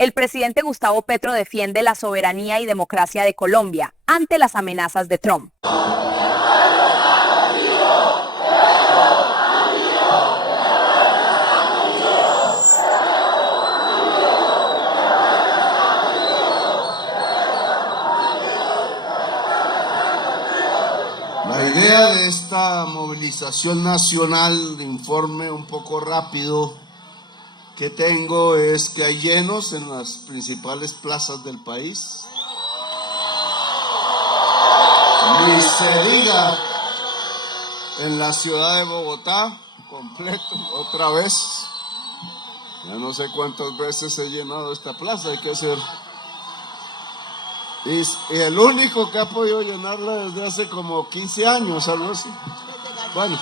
El presidente Gustavo Petro defiende la soberanía y democracia de Colombia ante las amenazas de Trump. La idea de esta movilización nacional, de informe un poco rápido que tengo, es que hay llenos en las principales plazas del país. Ni se diga en la ciudad de Bogotá, completo, otra vez. Ya no sé cuántas veces he llenado esta plaza, hay que ser... Y el único que ha podido llenarla desde hace como 15 años, algo así. Bueno.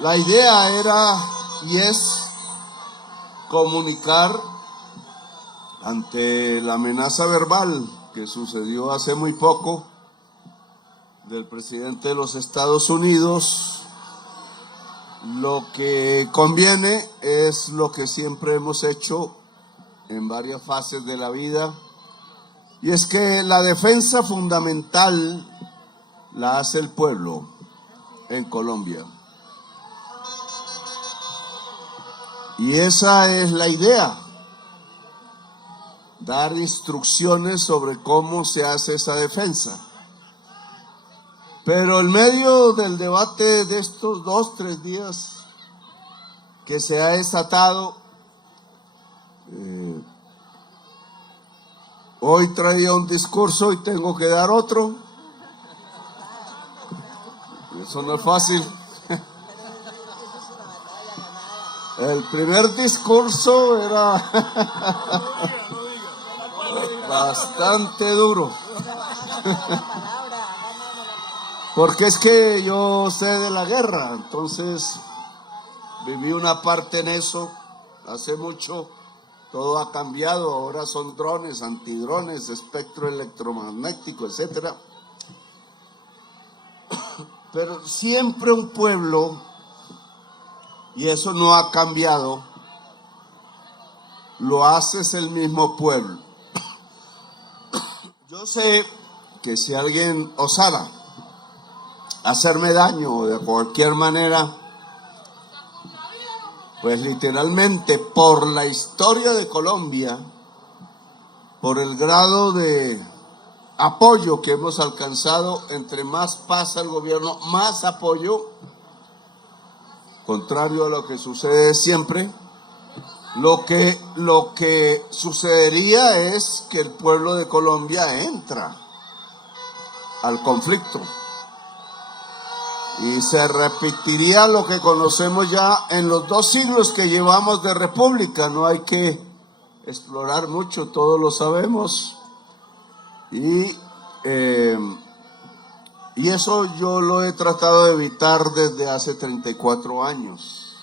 La idea era y es comunicar ante la amenaza verbal que sucedió hace muy poco del presidente de los Estados Unidos. Lo que conviene es lo que siempre hemos hecho en varias fases de la vida, y es que la defensa fundamental la hace el pueblo en Colombia. Y esa es la idea, dar instrucciones sobre cómo se hace esa defensa. Pero en medio del debate de estos 2-3 días que se ha desatado, hoy traía un discurso y tengo que dar otro. Eso no es fácil. El primer discurso era bastante duro. Porque es que yo sé de la guerra, entonces viví una parte en eso hace mucho. Todo ha cambiado, ahora son drones, antidrones, espectro electromagnético, etcétera. Pero siempre un pueblo, y eso no ha cambiado, lo hace es el mismo pueblo. Yo sé que si alguien osara hacerme daño de cualquier manera, pues literalmente por la historia de Colombia, por el grado de apoyo que hemos alcanzado, entre más pasa el gobierno, más apoyo, contrario a lo que sucede siempre, lo que sucedería es que el pueblo de Colombia entra al conflicto. Y se repetiría lo que conocemos ya en los 2 siglos que llevamos de república. No hay que explorar mucho, todos lo sabemos. Y eso yo lo he tratado de evitar desde hace 34 años.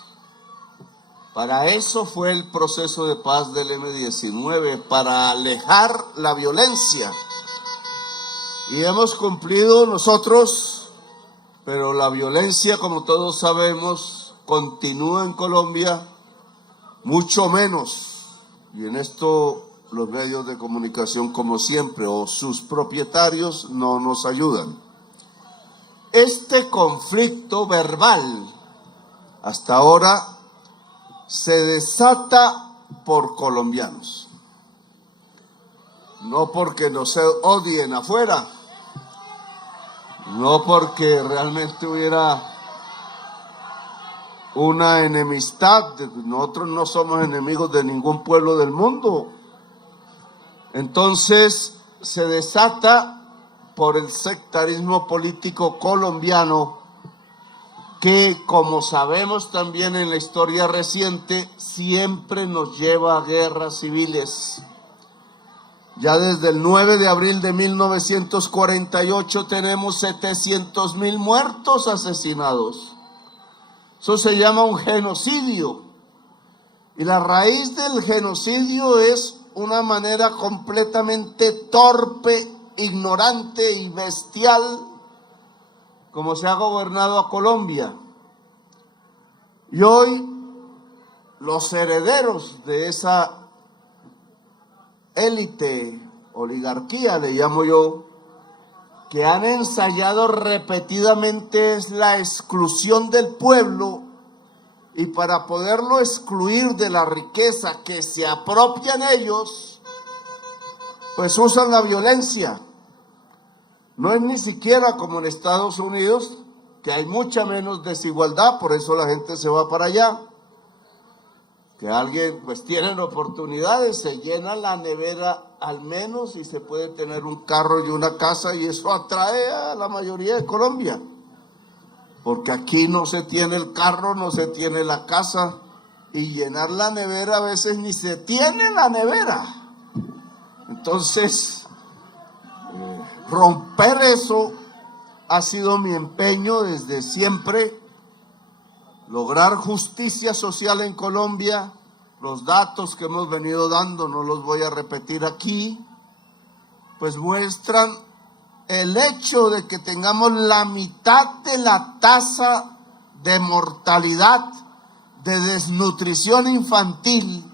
Para eso fue el proceso de paz del M-19, para alejar la violencia. Y hemos cumplido nosotros. Pero la violencia, como todos sabemos, continúa en Colombia, mucho menos. Y en esto los medios de comunicación, como siempre, o sus propietarios, no nos ayudan. Este conflicto verbal, hasta ahora, se desata por colombianos. No porque nos odien afuera, no porque realmente hubiera una enemistad. Nosotros no somos enemigos de ningún pueblo del mundo. Entonces se desata por el sectarismo político colombiano que, como sabemos también en la historia reciente, siempre nos lleva a guerras civiles. Ya desde el 9 de abril de 1948 tenemos 700,000 muertos asesinados. Eso se llama un genocidio. Y la raíz del genocidio es una manera completamente torpe, ignorante y bestial como se ha gobernado a Colombia. Y hoy los herederos de esa élite, oligarquía le llamo yo, que han ensayado repetidamente es la exclusión del pueblo, y para poderlo excluir de la riqueza que se apropian ellos, pues usan la violencia. No es ni siquiera como en Estados Unidos, que hay mucha menos desigualdad, por eso la gente se va para allá. Que alguien, pues tienen oportunidades, se llena la nevera al menos y se puede tener un carro y una casa, y eso atrae a la mayoría de Colombia. Porque aquí no se tiene el carro, no se tiene la casa, y llenar la nevera a veces ni se tiene la nevera. Entonces, romper eso ha sido mi empeño desde siempre. Lograr justicia social en Colombia. Los datos que hemos venido dando, no los voy a repetir aquí, pues muestran el hecho de que tengamos la mitad de la tasa de mortalidad, de desnutrición infantil,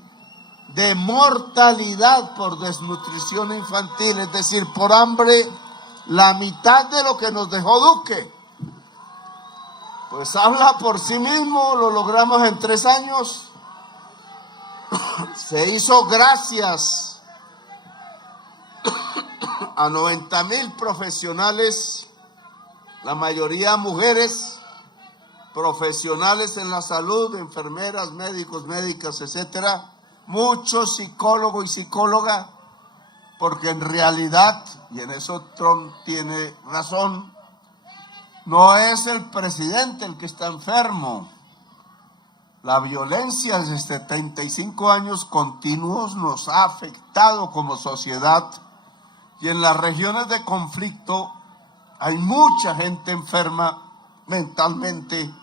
de mortalidad por desnutrición infantil, es decir, por hambre, la mitad de lo que nos dejó Duque. Pues habla por sí mismo, lo logramos en 3 años. Se hizo gracias a 90,000 profesionales, la mayoría mujeres, profesionales en la salud, enfermeras, médicos, médicas, etcétera, muchos psicólogos y psicólogas, porque en realidad, y en eso Trump tiene razón, no es el presidente el que está enfermo. La violencia de 75 años continuos nos ha afectado como sociedad, y en las regiones de conflicto hay mucha gente enferma mentalmente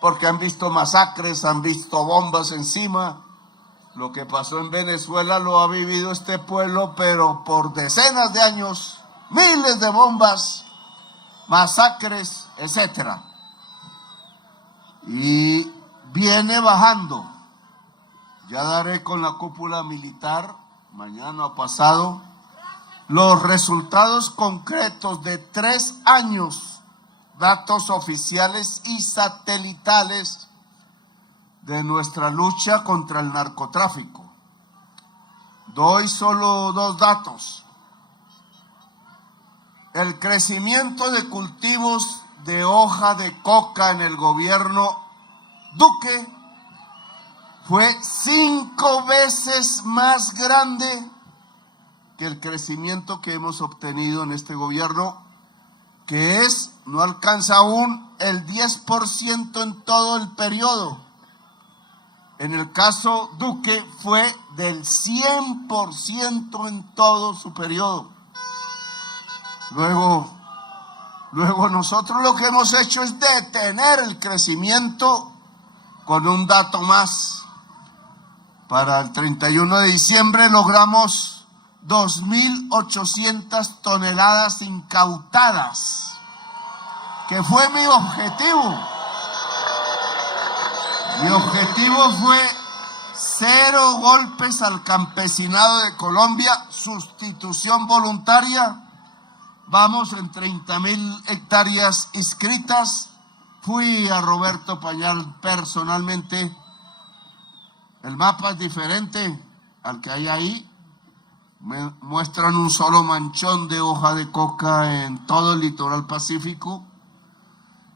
porque han visto masacres, han visto bombas encima. Lo que pasó en Venezuela lo ha vivido este pueblo, pero por decenas de años, miles de bombas, masacres, etcétera. Y viene bajando. Ya daré con la cúpula militar, mañana o pasado, los resultados concretos de 3 años, datos oficiales y satelitales de nuestra lucha contra el narcotráfico. Doy solo 2 datos. El crecimiento de cultivos de hoja de coca en el gobierno Duque fue 5 veces más grande que el crecimiento que hemos obtenido en este gobierno, que no alcanza aún el 10% en todo el periodo. En el caso Duque fue del 100% en todo su periodo. Luego nosotros lo que hemos hecho es detener el crecimiento con un dato más. Para el 31 de diciembre logramos 2.800 toneladas incautadas, que fue mi objetivo. Mi objetivo fue 0 golpes al campesinado de Colombia, sustitución voluntaria. Vamos en 30,000 hectáreas inscritas. Fui a Roberto Pañal personalmente. El mapa es diferente al que hay ahí. Me muestran un solo manchón de hoja de coca en todo el litoral pacífico,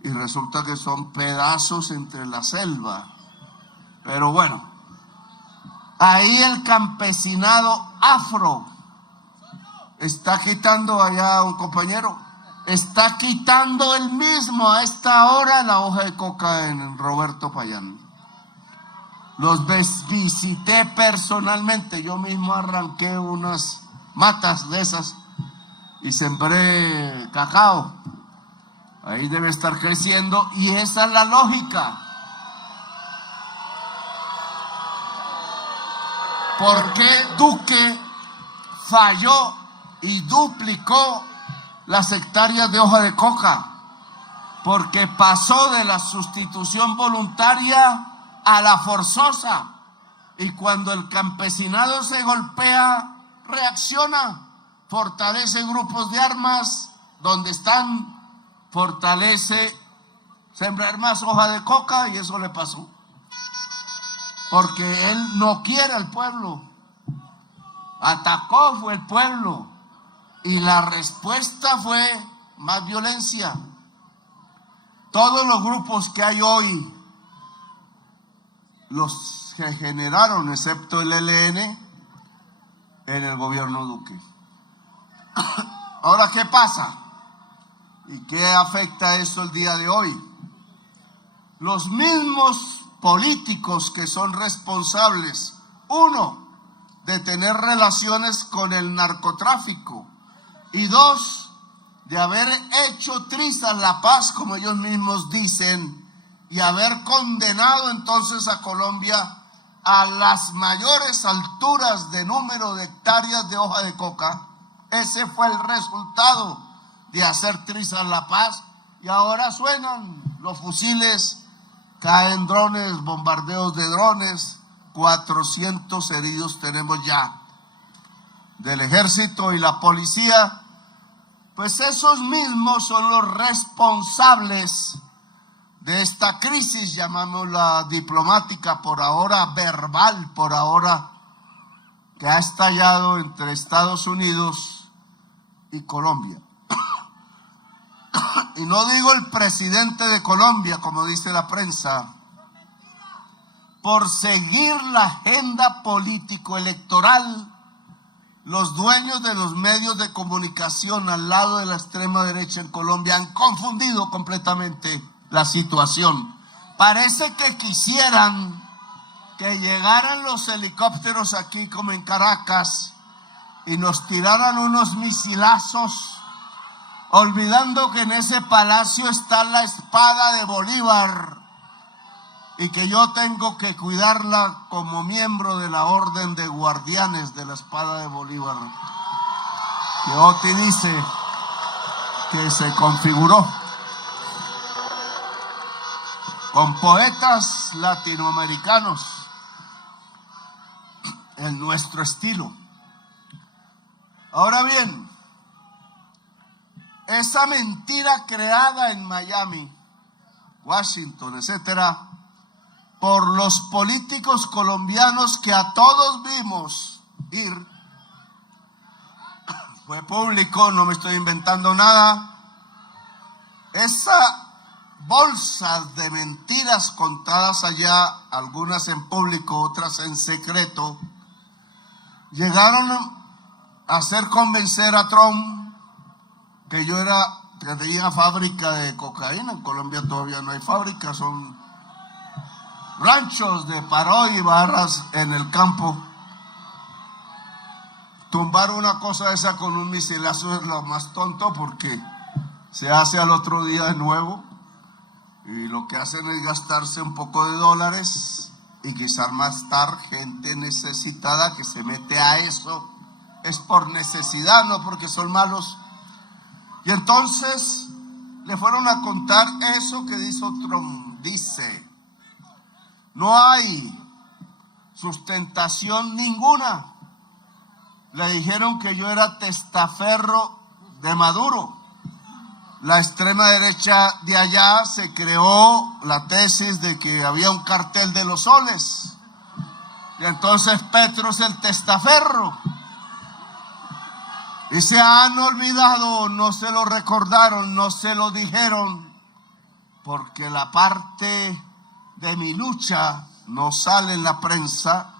y resulta que son pedazos entre la selva. Pero bueno, ahí el campesinado afro está quitando, allá un compañero, está quitando él mismo a esta hora la hoja de coca en Roberto Payán. Los visité personalmente, yo mismo arranqué unas matas de esas y sembré cacao. Ahí debe estar creciendo, y esa es la lógica. ¿Por qué Duque falló y duplicó las hectáreas de hoja de coca? porque pasó de la sustitución voluntaria a la forzosa. Y cuando el campesinado se golpea, reacciona, fortalece grupos de armas donde están, fortalece sembrar más hoja de coca, y eso le pasó. Porque él no quiere al pueblo, atacó fue el pueblo, y la respuesta fue más violencia. Todos los grupos que hay hoy, los que generaron, excepto el ELN, en el gobierno Duque. Ahora, ¿qué pasa? ¿Y qué afecta eso el día de hoy? Los mismos políticos que son responsables, uno, de tener relaciones con el narcotráfico, y dos, de haber hecho trizas la paz, como ellos mismos dicen, y haber condenado entonces a Colombia a las mayores alturas de número de hectáreas de hoja de coca. Ese fue el resultado de hacer trizas la paz, y ahora suenan los fusiles, caen drones, bombardeos de drones, 400 heridos tenemos ya del ejército y la policía. Pues esos mismos son los responsables de esta crisis, llamámosla diplomática, por ahora verbal, por ahora, que ha estallado entre Estados Unidos y Colombia. Y no digo el presidente de Colombia, como dice la prensa, por seguir la agenda político-electoral, los dueños de los medios de comunicación al lado de la extrema derecha en Colombia han confundido completamente la situación. Parece que quisieran que llegaran los helicópteros aquí como en Caracas y nos tiraran unos misilazos, olvidando que en ese palacio está la espada de Bolívar y que yo tengo que cuidarla como miembro de la orden de guardianes de la espada de Bolívar, que Oti dice que se configuró con poetas latinoamericanos en nuestro estilo. Ahora bien, esa mentira creada en Miami, Washington, etcétera, por los políticos colombianos que a todos vimos ir, fue público, no me estoy inventando nada. Esa bolsas de mentiras contadas allá, algunas en público, otras en secreto, llegaron a hacer convencer a Trump que yo tenía fábrica de cocaína. En Colombia todavía no hay fábrica, son ranchos de paro y barras en el campo. Tumbar una cosa esa con un misilazo es lo más tonto, porque se hace al otro día de nuevo. Y lo que hacen es gastarse un poco de dólares y quizás más tarde gente necesitada que se mete a eso. Es por necesidad, no porque son malos. Y entonces le fueron a contar eso que dice Trump. Dice, no hay sustentación ninguna. Le dijeron que yo era testaferro de Maduro. La extrema derecha de allá se creó la tesis de que había un cartel de los soles. Y entonces Petro es el testaferro. Y se han olvidado, no se lo recordaron, no se lo dijeron, porque la parte de mi lucha no sale en la prensa.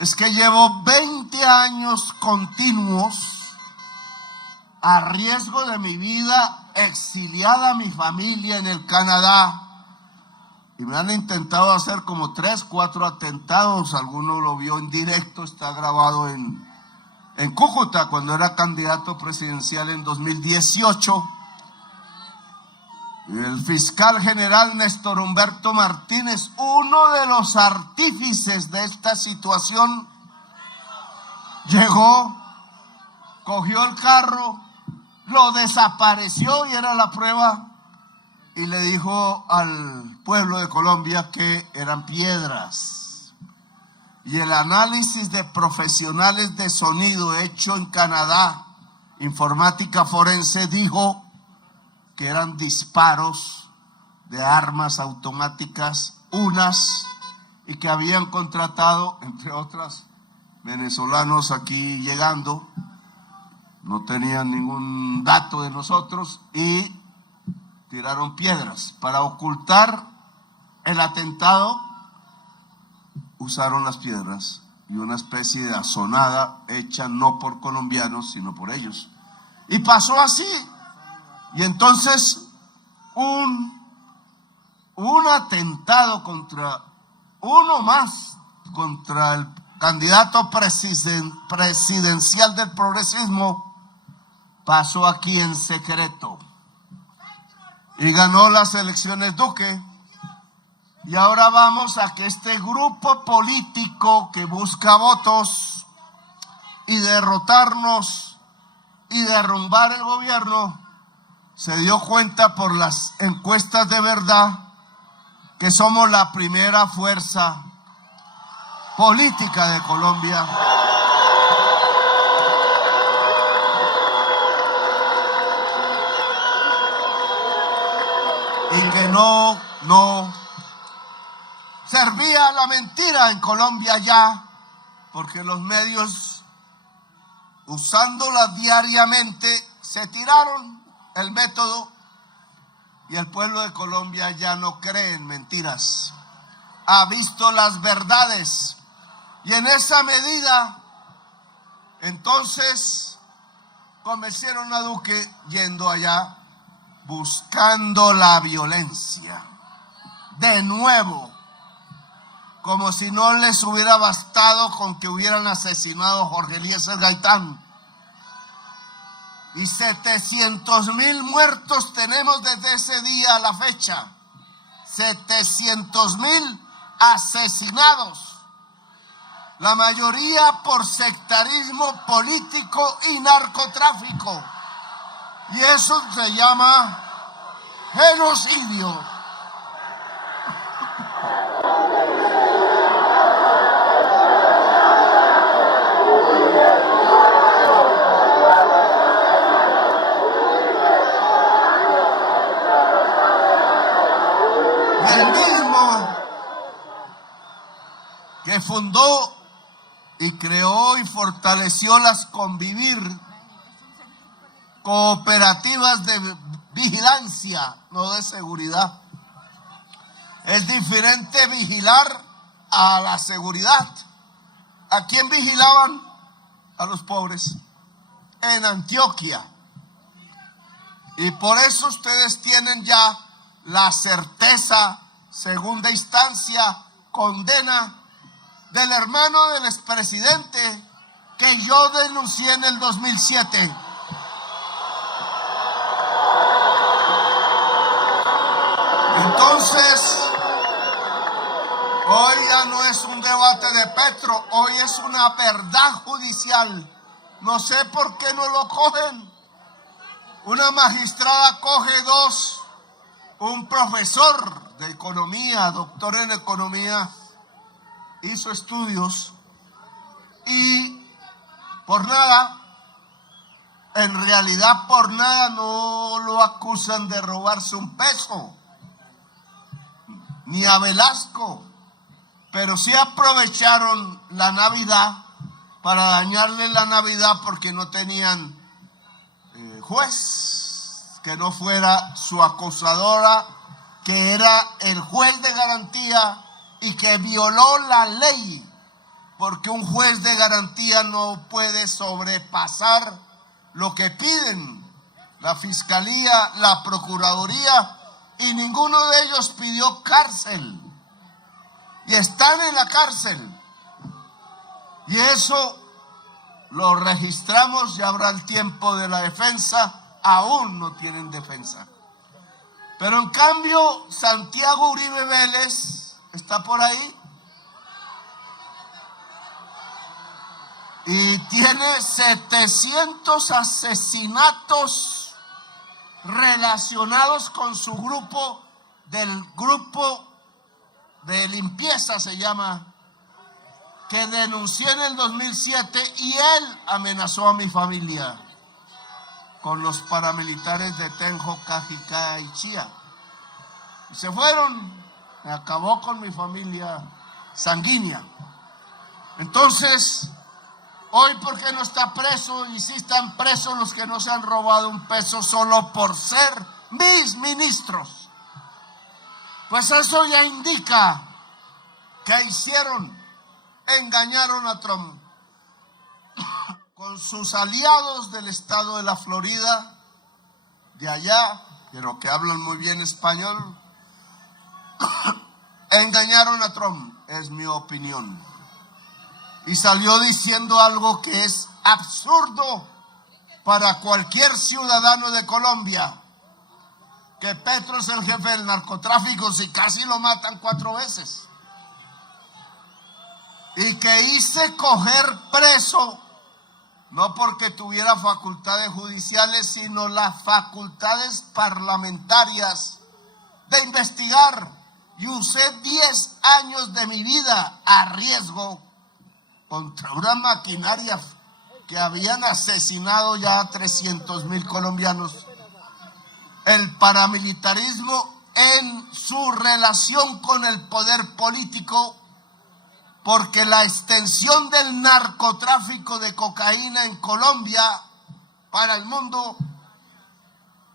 Es que llevo 20 años continuos a riesgo de mi vida, exiliada a mi familia en el Canadá, y me han intentado hacer como 3, 4 atentados. Alguno lo vio en directo, está grabado en Cúcuta, cuando era candidato presidencial en 2018. Y el fiscal general Néstor Humberto Martínez, uno de los artífices de esta situación, llegó, cogió el carro, lo desapareció, y era la prueba y le dijo al pueblo de Colombia que eran piedras. Y el análisis de profesionales de sonido hecho en Canadá, informática forense, dijo que eran disparos de armas automáticas, unas, y que habían contratado, entre otras, venezolanos aquí llegando, no tenían ningún dato de nosotros y tiraron piedras. Para ocultar el atentado, usaron las piedras y una especie de azonada hecha no por colombianos, sino por ellos. Y pasó así. Y entonces un atentado contra uno más, contra el candidato presidencial del progresismo, pasó aquí en secreto. Y ganó las elecciones Duque. Y ahora vamos a que este grupo político que busca votos y derrotarnos y derrumbar el gobierno, se dio cuenta por las encuestas de verdad que somos la primera fuerza política de Colombia. Y que no servía la mentira en Colombia ya, porque los medios, usándola diariamente, se tiraron el método y el pueblo de Colombia ya no cree en mentiras. Ha visto las verdades y en esa medida, entonces, convencieron a Duque yendo allá, buscando la violencia. De nuevo, como si no les hubiera bastado con que hubieran asesinado a Jorge Eliezer Gaitán. Y 700,000 muertos tenemos desde ese día a la fecha. 700,000 asesinados. La mayoría por sectarismo político y narcotráfico. Y eso se llama genocidio. El mismo que fundó y creó y fortaleció las Convivir, cooperativas de vigilancia, no de seguridad. Es diferente vigilar a la seguridad. ¿A quién vigilaban? A los pobres. En Antioquia. Y por eso ustedes tienen ya la certeza, segunda instancia, condena del hermano del expresidente que yo denuncié en el 2007. Entonces, hoy ya no es un debate de Petro, hoy es una verdad judicial. No sé por qué no lo cogen. Una magistrada coge dos. Un profesor de economía, doctor en economía, hizo estudios y por nada, en realidad por nada no lo acusan de robarse un peso, ni a Velasco, pero sí aprovecharon la Navidad para dañarle la Navidad porque no tenían juez que no fuera su acusadora, que era el juez de garantía y que violó la ley, porque un juez de garantía no puede sobrepasar lo que piden la Fiscalía, la Procuraduría, y ninguno de ellos pidió cárcel, y están en la cárcel, y eso lo registramos, ya habrá el tiempo de la defensa. Aún no tienen defensa. Pero en cambio, Santiago Uribe Vélez está por ahí y tiene 700 asesinatos relacionados con su grupo de limpieza, se llama, que denuncié en el 2007, y él amenazó a mi familia con los paramilitares de Tenjo, Cajicá y Chía. Y se fueron, me acabó con mi familia sanguínea. Entonces, hoy, ¿por qué no está preso? Y sí están presos los que no se han robado un peso solo por ser mis ministros. Pues eso ya indica que engañaron a Trump con sus aliados del estado de la Florida, de allá, pero que hablan muy bien español. Engañaron a Trump, es mi opinión. Y salió diciendo algo que es absurdo para cualquier ciudadano de Colombia, que Petro es el jefe del narcotráfico, si casi lo matan 4 veces. Y que hice coger preso, no porque tuviera facultades judiciales, sino las facultades parlamentarias de investigar. Y usé 10 años de mi vida a riesgo contra una maquinaria que habían asesinado ya a 300,000 colombianos. El paramilitarismo en su relación con el poder político, porque la extensión del narcotráfico de cocaína en Colombia para el mundo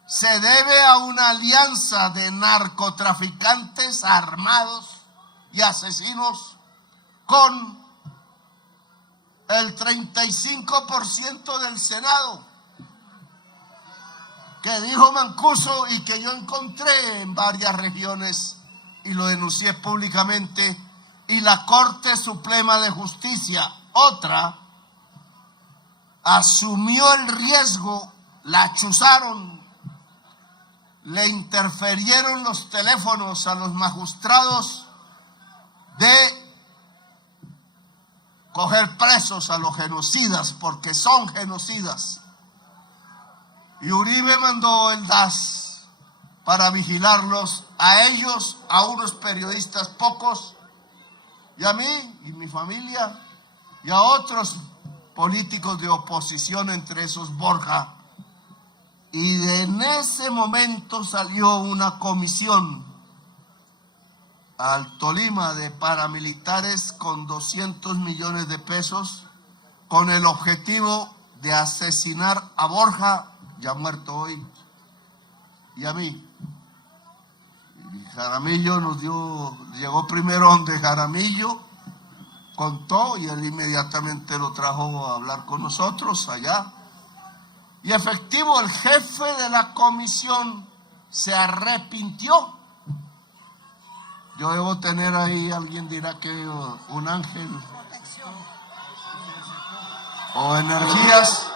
se debe a una alianza de narcotraficantes armados y asesinos con el 35% del Senado, que dijo Mancuso y que yo encontré en varias regiones y lo denuncié públicamente, y la Corte Suprema de Justicia, otra, asumió el riesgo, la chuzaron, le interferieron los teléfonos a los magistrados de coger presos a los genocidas, porque son genocidas. Y Uribe mandó el DAS para vigilarlos, a ellos, a unos periodistas pocos, y a mí y mi familia, y a otros políticos de oposición, entre esos Borja. Y en ese momento salió una comisión al Tolima de paramilitares con 200 millones de pesos, con el objetivo de asesinar a Borja, ya muerto hoy, y a mí. Y Jaramillo llegó primero donde Jaramillo, contó, y él inmediatamente lo trajo a hablar con nosotros allá. Y efectivo, el jefe de la comisión se arrepintió. Yo debo tener ahí, alguien dirá que un ángel o energías.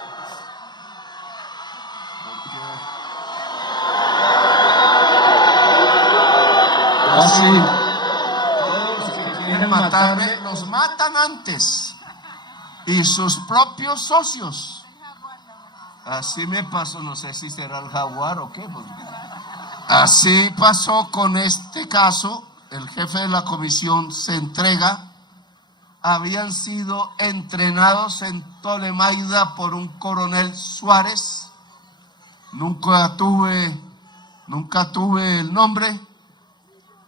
Así, todos los que quieren matarme, los matan antes. Y sus propios socios. Así me pasó, no sé si será el jaguar o qué. Así pasó con este caso. El jefe de la comisión se entrega. Habían sido entrenados en Tolemaida por un coronel Suárez. Nunca tuve el nombre.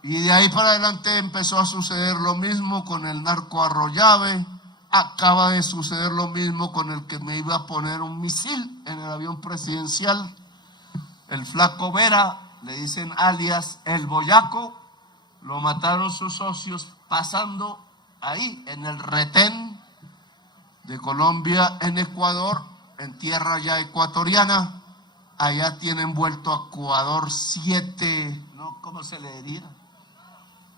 Y de ahí para adelante empezó a suceder lo mismo con el narco Arroyave. Acaba de suceder lo mismo con el que me iba a poner un misil en el avión presidencial. El flaco Vera, le dicen alias el Boyaco, lo mataron sus socios pasando ahí en el retén de Colombia en Ecuador, en tierra ya ecuatoriana. Allá tienen vuelto a Ecuador 7, ¿no? ¿Cómo se le diría?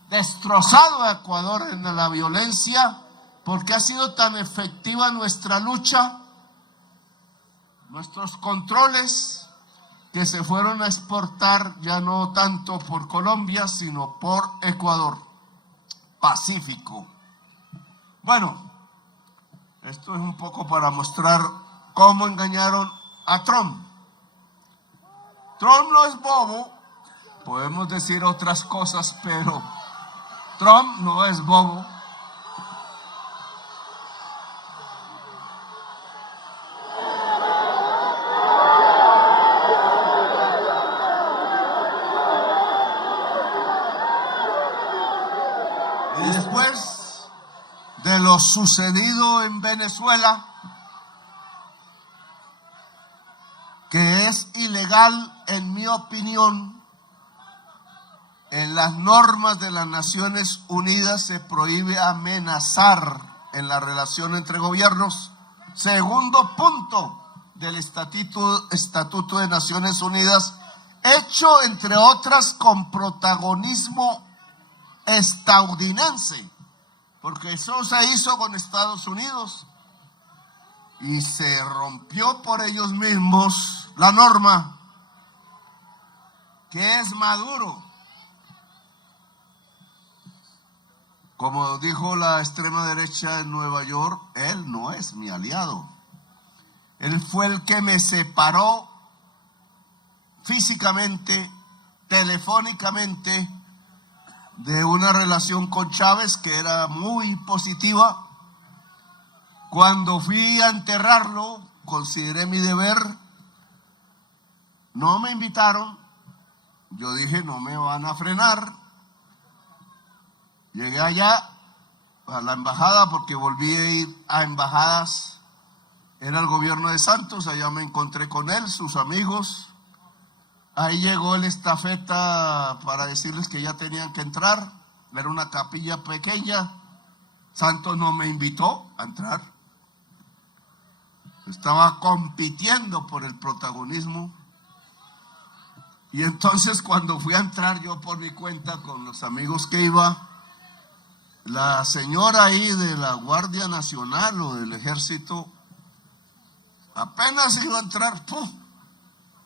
Destrozado a Ecuador en la violencia, porque ha sido tan efectiva nuestra lucha, nuestros controles, que se fueron a exportar ya no tanto por Colombia, sino por Ecuador. Pacífico. Bueno, esto es un poco para mostrar cómo engañaron a Trump. Trump no es bobo, podemos decir otras cosas, pero Trump no es bobo. Y después de lo sucedido en Venezuela, que es ilegal en mi opinión, en las normas de las Naciones Unidas se prohíbe amenazar en la relación entre gobiernos. Segundo punto del Estatuto de Naciones Unidas, hecho entre otras con protagonismo estadounidense, porque eso se hizo con Estados Unidos y se rompió por ellos mismos la norma, que es Maduro. Como dijo la extrema derecha en Nueva York, él no es mi aliado. Él fue el que me separó físicamente, telefónicamente, de una relación con Chávez que era muy positiva. Cuando fui a enterrarlo, consideré mi deber. No me invitaron. Yo dije, no me van a frenar. Llegué allá a la embajada porque volví a ir a embajadas. Era el gobierno de Santos, allá me encontré con él, sus amigos. Ahí llegó el estafeta para decirles que ya tenían que entrar. Era una capilla pequeña. Santos no me invitó a entrar. Estaba compitiendo por el protagonismo. Y entonces cuando fui a entrar yo por mi cuenta con los amigos que iba, la señora ahí de la Guardia Nacional o del Ejército apenas iba a entrar, ¡pum!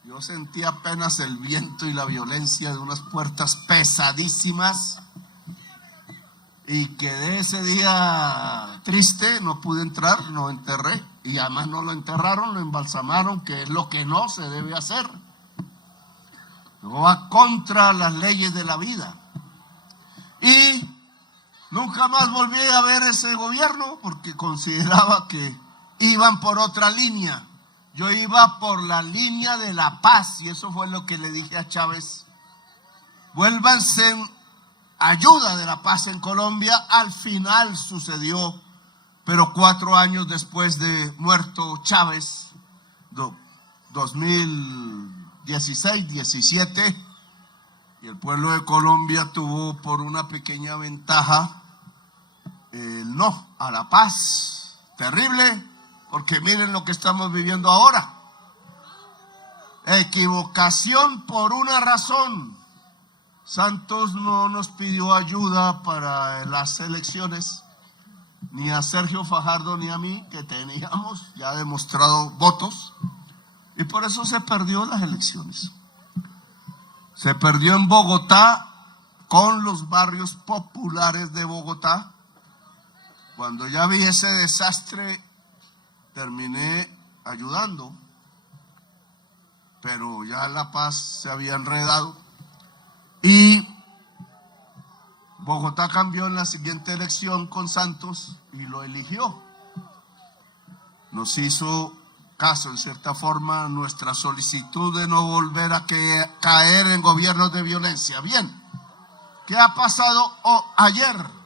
Yo sentí apenas el viento y la violencia de unas puertas pesadísimas y quedé ese día triste, no pude entrar, no enterré y además no lo enterraron, lo embalsamaron, que es lo que no se debe hacer. No va contra las leyes de la vida. Y nunca más volví a ver ese gobierno porque consideraba que iban por otra línea. Yo iba por la línea de la paz y eso fue lo que le dije a Chávez. Vuélvanse en ayuda de la paz en Colombia. Al final sucedió, pero 4 años después de muerto Chávez, 2016, 17, y el pueblo de Colombia tuvo por una pequeña ventaja el no a la paz. Terrible, porque miren lo que estamos viviendo ahora. Equivocación por una razón. Santos no nos pidió ayuda para las elecciones, ni a Sergio Fajardo ni a mí, que teníamos ya demostrado votos, y por eso se perdió las elecciones. Se perdió en Bogotá con los barrios populares de Bogotá. Cuando ya vi ese desastre, terminé ayudando, pero ya la paz se había enredado y Bogotá cambió en la siguiente elección con Santos y lo eligió. Nos hizo caso, en cierta forma, nuestra solicitud de no volver a caer en gobiernos de violencia. Bien, ¿qué ha pasado ayer?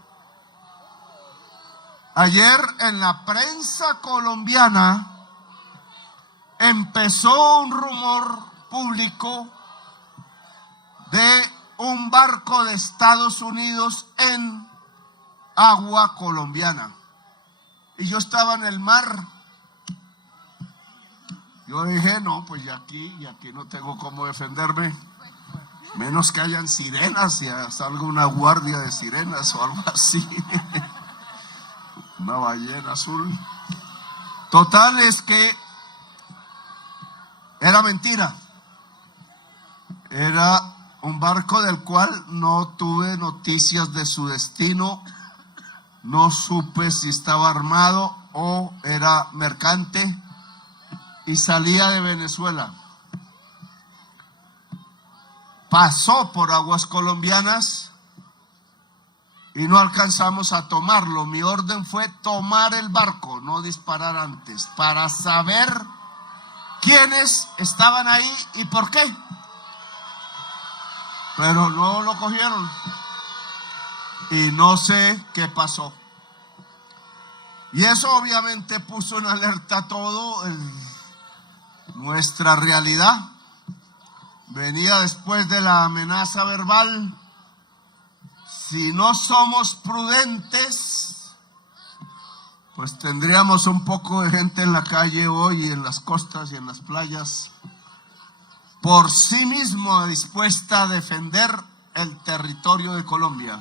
Ayer en la prensa colombiana empezó un rumor público de un barco de Estados Unidos en agua colombiana. Y yo estaba en el mar. Yo dije, no, pues ya aquí no tengo cómo defenderme. Menos que hayan sirenas y salga una guardia de sirenas o algo así. Una ballena azul. Total es que era mentira. Era un barco del cual no tuve noticias de su destino. No supe si estaba armado o era mercante y salía de Venezuela. pasó por aguas colombianas y no alcanzamos a tomarlo. Mi orden fue tomar el barco, no disparar antes, para saber quiénes estaban ahí y por qué. Pero no lo cogieron y no sé qué pasó. Y eso obviamente puso en alerta todo nuestra realidad. Venía después de la amenaza verbal. Si no somos prudentes, pues tendríamos un poco de gente en la calle hoy, en las costas y en las playas, por sí mismo dispuesta a defender el territorio de Colombia.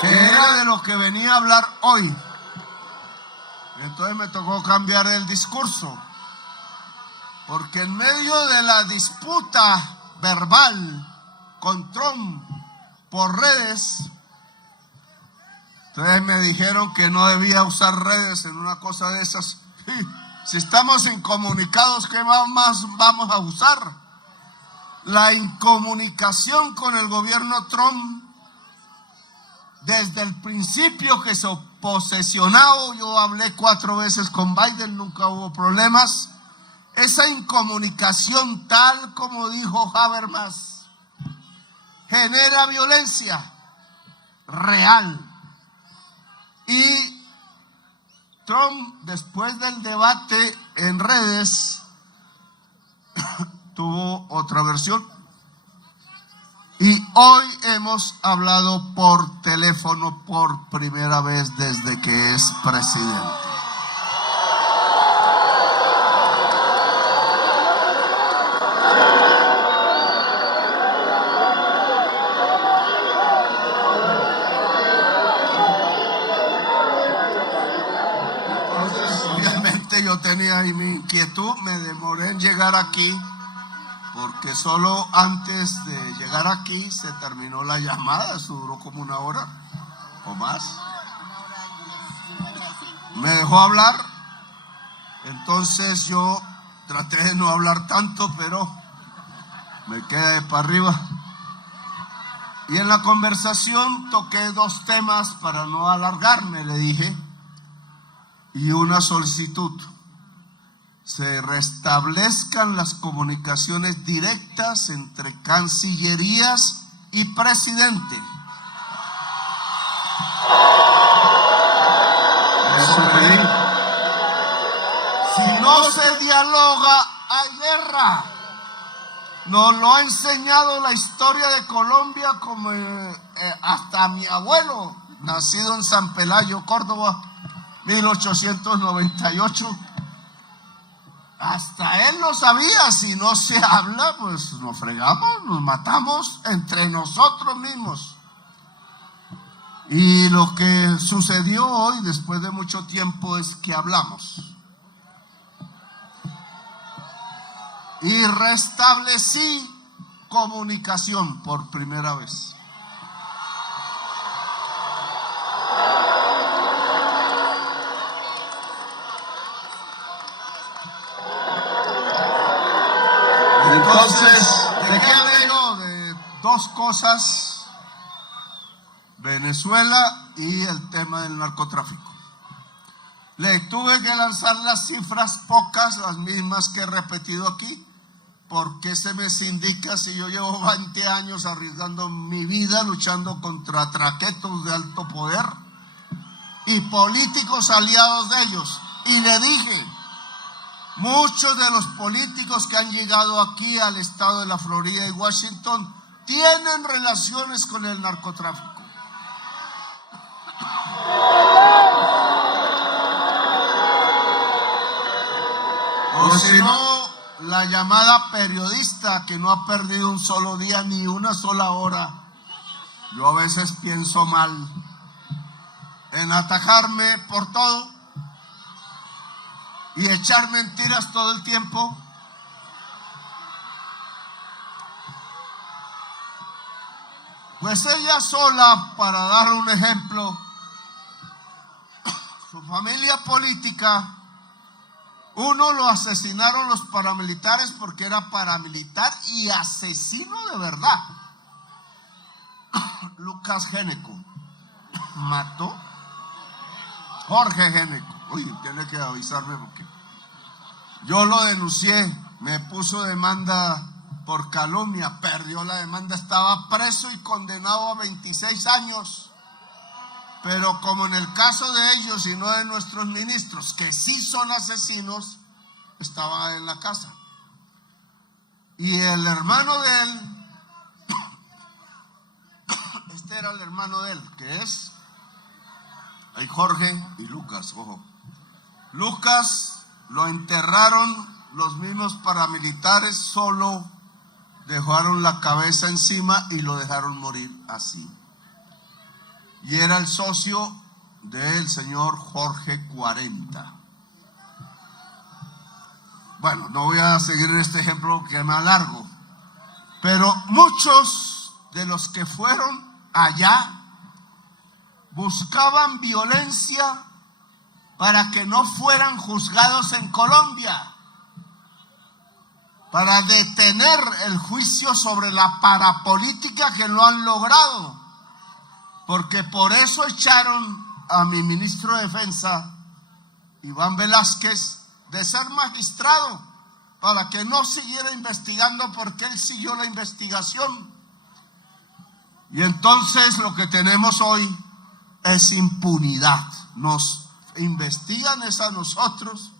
Que era de lo que venía a hablar hoy. Entonces me tocó cambiar el discurso, porque en medio de la disputa verbal con Trump por redes, entonces me dijeron que no debía usar redes en una cosa de esas. Si estamos incomunicados, ¿qué más vamos a usar? La incomunicación con el gobierno Trump, desde el principio que se posesionado, yo hablé 4 veces con Biden, nunca hubo problemas. Esa incomunicación, tal como dijo Habermas, genera violencia real. Y Trump, después del debate en redes, tuvo otra versión. Y hoy hemos hablado por teléfono por primera vez desde que es presidente. Entonces, obviamente yo tenía ahí mi inquietud, me demoré en llegar aquí, porque solo antes de llegar aquí se terminó la llamada, eso duró como 1 hora o más. Me dejó hablar, entonces yo traté de no hablar tanto, pero me quedé para arriba. Y en la conversación toqué 2 temas para no alargarme, le dije, y una solicitud. Se restablezcan las comunicaciones directas entre cancillerías y presidente. Eso pedí. Si no se dialoga, hay guerra. Nos lo ha enseñado la historia de Colombia, como hasta mi abuelo, nacido en San Pelayo, Córdoba, 1898. Hasta él lo sabía. Si no se habla, pues nos fregamos, nos matamos entre nosotros mismos. Y lo que sucedió hoy, después de mucho tiempo, es que hablamos. Y restablecí comunicación por primera vez. Entonces, ¿de qué hablé yo? De 2 cosas: Venezuela y el tema del narcotráfico. Le tuve que lanzar las cifras, pocas, las mismas que he repetido aquí, porque se me indica, si yo llevo 20 años arriesgando mi vida luchando contra traquetos de alto poder y políticos aliados de ellos. Y le dije, muchos de los políticos que han llegado aquí al estado de la Florida y Washington tienen relaciones con el narcotráfico. O si no, la llamada periodista que no ha perdido un solo día ni una sola hora. Yo a veces pienso mal en atajarme por todo y echar mentiras todo el tiempo. Pues ella sola, para dar un ejemplo, su familia política Uno lo asesinaron los paramilitares porque era paramilitar y asesino de verdad. Lucas Géneco mató Jorge Géneco. Oye, tiene que avisarme porque yo lo denuncié, me puso demanda por calumnia, perdió la demanda, estaba preso y condenado a 26 años. Pero como en el caso de ellos y no de nuestros ministros, que sí son asesinos, estaba en la casa. Y el hermano de él, este era el hermano de él, que es, hay Jorge y Lucas, ojo. Lucas lo enterraron los mismos paramilitares, solo dejaron la cabeza encima y lo dejaron morir así. Y era el socio del señor Jorge 40. Bueno, no voy a seguir este ejemplo que me alargo, pero muchos de los que fueron allá buscaban violencia para que no fueran juzgados en Colombia, para detener el juicio sobre la parapolítica que no han logrado. Porque por eso echaron a mi ministro de Defensa, Iván Velázquez, de ser magistrado, para que no siguiera investigando, porque él siguió la investigación. Y entonces lo que tenemos hoy es impunidad. Nos investigan es a nosotros.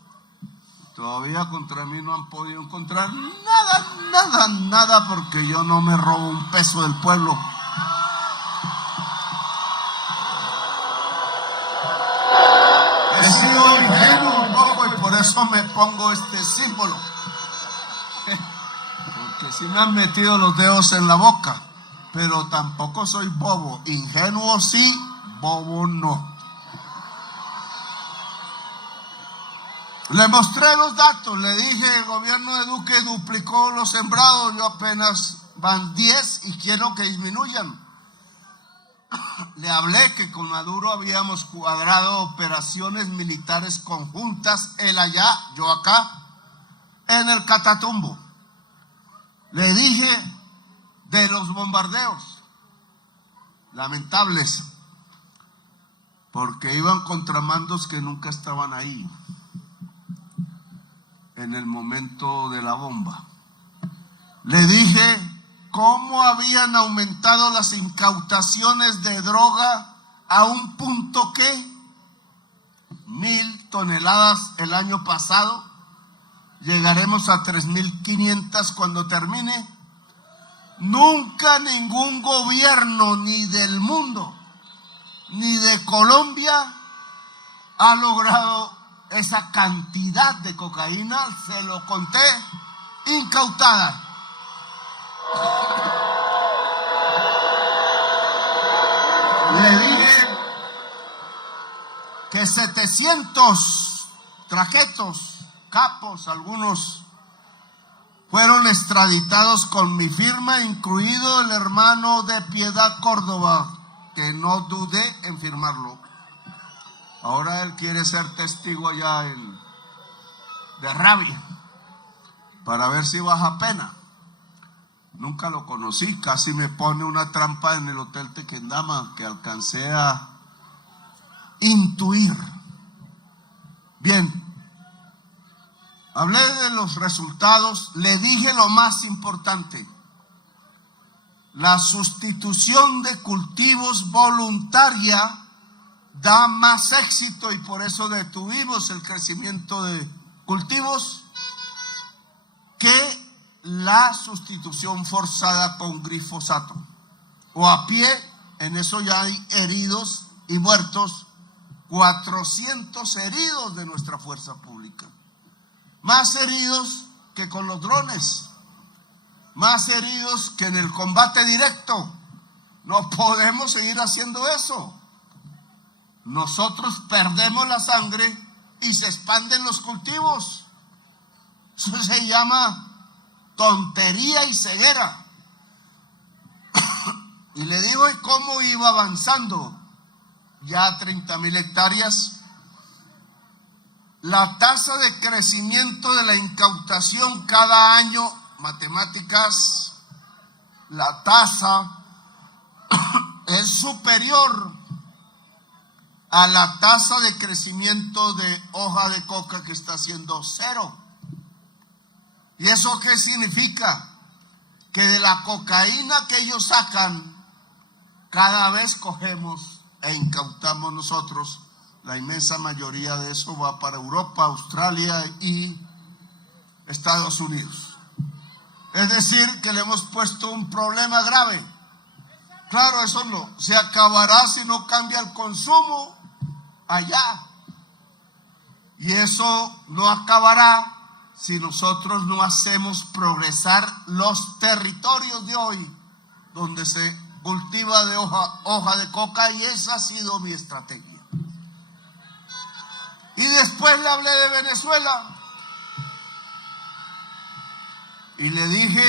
Todavía contra mí no han podido encontrar nada, porque yo no me robo un peso del pueblo. He sido ingenuo un poco y por eso me pongo este símbolo. Porque sí me han metido los dedos en la boca, pero tampoco soy bobo. Ingenuo sí, bobo no. Le mostré los datos, le dije, el gobierno de Duque duplicó los sembrados, yo apenas van 10 y quiero que disminuyan. Le hablé que con Maduro habíamos cuadrado operaciones militares conjuntas, él allá, yo acá, en el Catatumbo. Le dije de los bombardeos, lamentables, porque iban contramandos que nunca estaban ahí, en el momento de la bomba. Le dije cómo habían aumentado las incautaciones de droga a un punto que 1,000 toneladas el año pasado, llegaremos a 3,500 cuando termine. Nunca ningún gobierno, ni del mundo, ni de Colombia, ha logrado esa cantidad de cocaína, se lo conté, incautada. Le dije que 700 trajetos, capos, algunos fueron extraditados con mi firma, incluido el hermano de Piedad Córdoba, que no dudé en firmarlo. Ahora él quiere ser testigo allá de Rabia, para ver si baja pena. Nunca lo conocí, casi me pone una trampa en el Hotel Tequendama que alcancé a intuir. Bien, hablé de los resultados, le dije lo más importante: la sustitución de cultivos voluntaria da más éxito y por eso detuvimos el crecimiento de cultivos que la sustitución forzada con glifosato o a pie. En eso ya hay heridos y muertos, 400 heridos de nuestra fuerza pública, más heridos que con los drones, más heridos que en el combate directo. No podemos seguir haciendo eso. Nosotros perdemos la sangre y se expanden los cultivos. Eso se llama tontería y ceguera. Y le digo cómo iba avanzando. Ya 30,000 hectáreas la tasa de crecimiento de la incautación cada año, matemáticas, la tasa es superior a la tasa de crecimiento de hoja de coca, que está siendo 0. ¿Y eso qué significa? Que de la cocaína que ellos sacan, cada vez cogemos e incautamos nosotros. La inmensa mayoría de eso va para Europa, Australia y Estados Unidos. Es decir, que le hemos puesto un problema grave. Claro, eso no se acabará si no cambia el consumo allá. Y eso no acabará si nosotros no hacemos progresar los territorios de hoy, donde se cultiva de hoja de coca, y esa ha sido mi estrategia. Y después le hablé de Venezuela y le dije,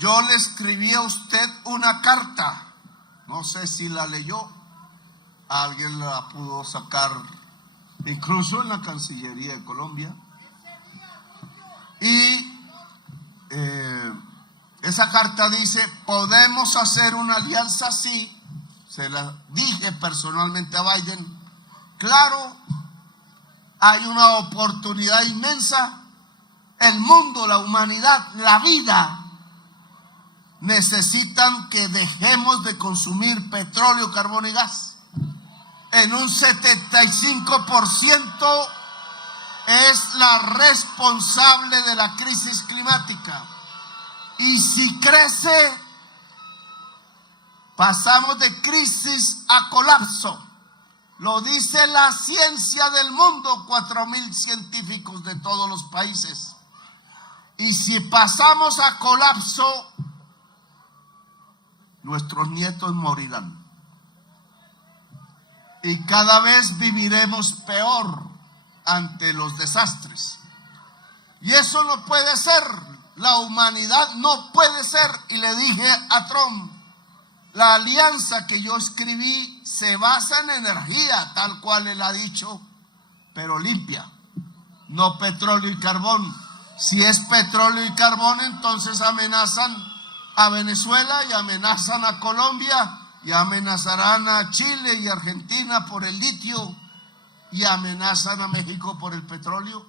yo le escribí a usted una carta, no sé si la leyó, alguien la pudo sacar incluso en la Cancillería de Colombia, y esa carta dice, podemos hacer una alianza, sí, se la dije personalmente a Biden. Claro, hay una oportunidad inmensa. El mundo, la humanidad, la vida necesitan que dejemos de consumir petróleo, carbón y gas. En un 75% es la responsable de la crisis climática. Y si crece, pasamos de crisis a colapso. Lo dice la ciencia del mundo, 4.000 científicos de todos los países. Y si pasamos a colapso, nuestros nietos morirán. Y cada vez viviremos peor ante los desastres. Y eso no puede ser. La humanidad no puede ser. Y le dije a Trump, la alianza que yo escribí se basa en energía, tal cual él ha dicho, pero limpia, no petróleo y carbón. Si es petróleo y carbón, entonces amenazan a Venezuela y amenazan a Colombia y amenazarán a Chile y Argentina por el litio y amenazan a México por el petróleo,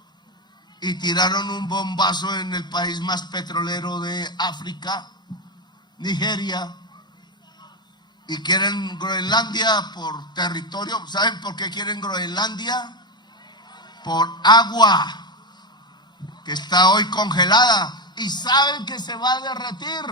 y tiraron un bombazo en el país más petrolero de África, Nigeria, y quieren Groenlandia por territorio. ¿Saben por qué quieren Groenlandia? Por agua, que está hoy congelada, y saben que se va a derretir.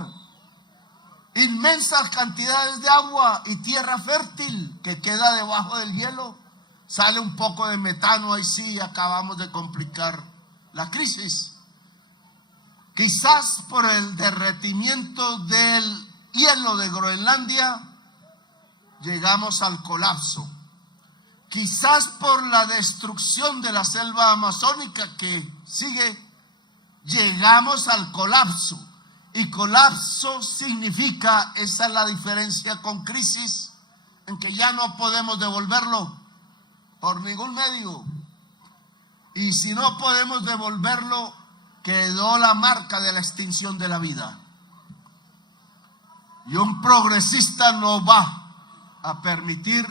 Inmensas cantidades de agua y tierra fértil que queda debajo del hielo. Sale un poco de metano, ahí sí acabamos de complicar la crisis. Quizás por el derretimiento del hielo de Groenlandia llegamos al colapso. Quizás por la destrucción de la selva amazónica que sigue, llegamos al colapso. Y colapso significa, esa es la diferencia con crisis, en que ya no podemos devolverlo por ningún medio. Y si no podemos devolverlo, quedó la marca de la extinción de la vida. Y un progresista no va a permitir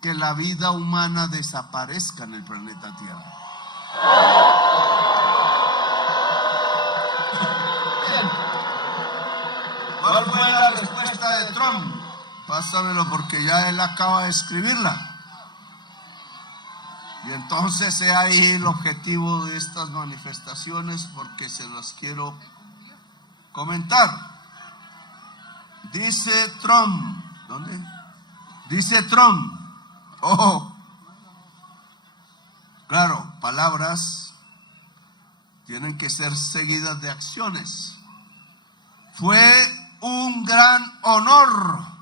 que la vida humana desaparezca en el planeta Tierra. Bien. ¿Cuál fue la respuesta de Trump? Pásamelo porque ya él acaba de escribirla. Y entonces he ahí el objetivo de estas manifestaciones, porque se las quiero comentar. Dice Trump, ¿dónde? Dice Trump, ojo, claro, palabras tienen que ser seguidas de acciones. Fue un gran honor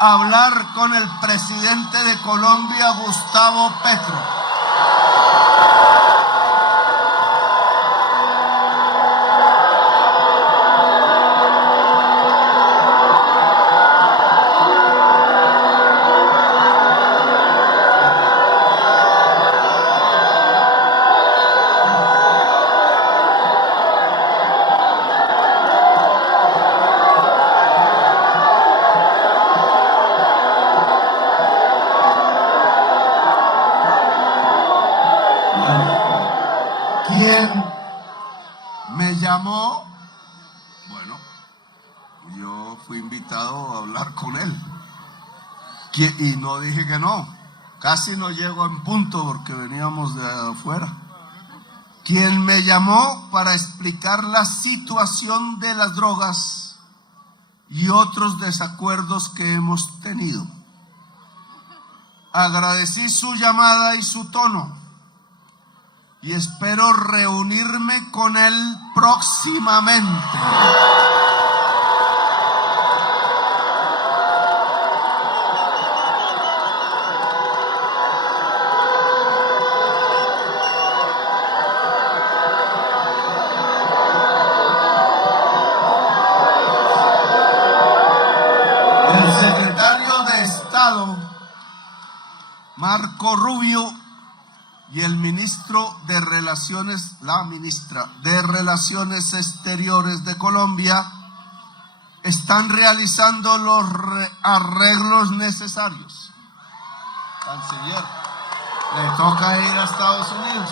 hablar con el presidente de Colombia, Gustavo Petro. Me llamó, bueno, yo fui invitado a hablar con él y no dije que no, casi no llego en punto porque veníamos de afuera. Quien me llamó para explicar la situación de las drogas y otros desacuerdos que hemos tenido. Agradecí su llamada y su tono y espero reunirme con él próximamente. El secretario de Estado, Marco Rubio, y el ministro de la ministra de Relaciones Exteriores de Colombia están realizando los arreglos necesarios. Canciller, le toca ir a Estados Unidos.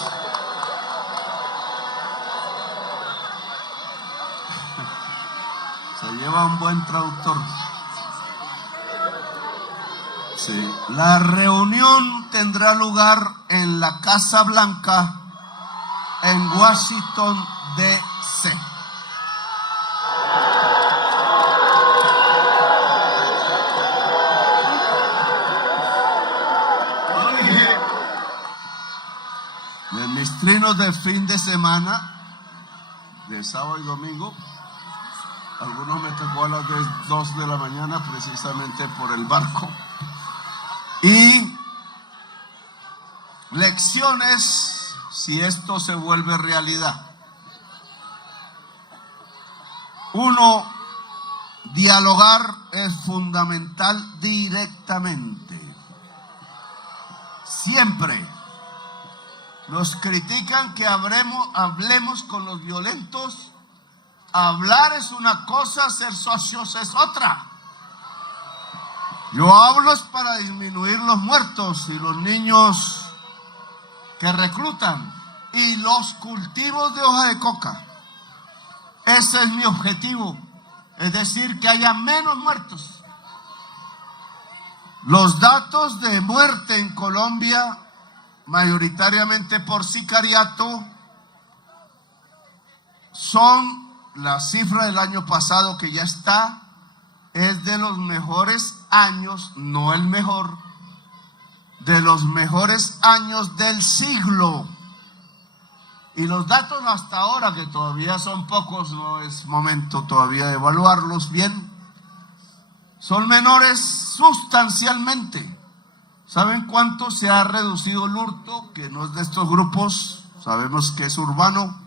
Se lleva un buen traductor. Sí. La reunión tendrá lugar en la Casa Blanca en Washington, D.C. En mis trinos del fin de semana, de sábado y domingo, algunos me tocó a las 2 de la mañana precisamente por el barco. Y lecciones si esto se vuelve realidad. Uno, dialogar es fundamental directamente. Siempre nos critican que hablemos con los violentos. Hablar es una cosa, ser socios es otra. Yo hablo es para disminuir los muertos y los niños que reclutan y los cultivos de hoja de coca. Ese es mi objetivo, es decir, que haya menos muertos. Los datos de muerte en Colombia, mayoritariamente por sicariato, son la cifra del año pasado que ya está, es de los mejores años, no el mejor, de los mejores años del siglo. Y los datos hasta ahora, que todavía son pocos, no es momento todavía de evaluarlos bien, son menores sustancialmente. ¿Saben cuánto se ha reducido el hurto? Que no es de estos grupos, sabemos que es urbano,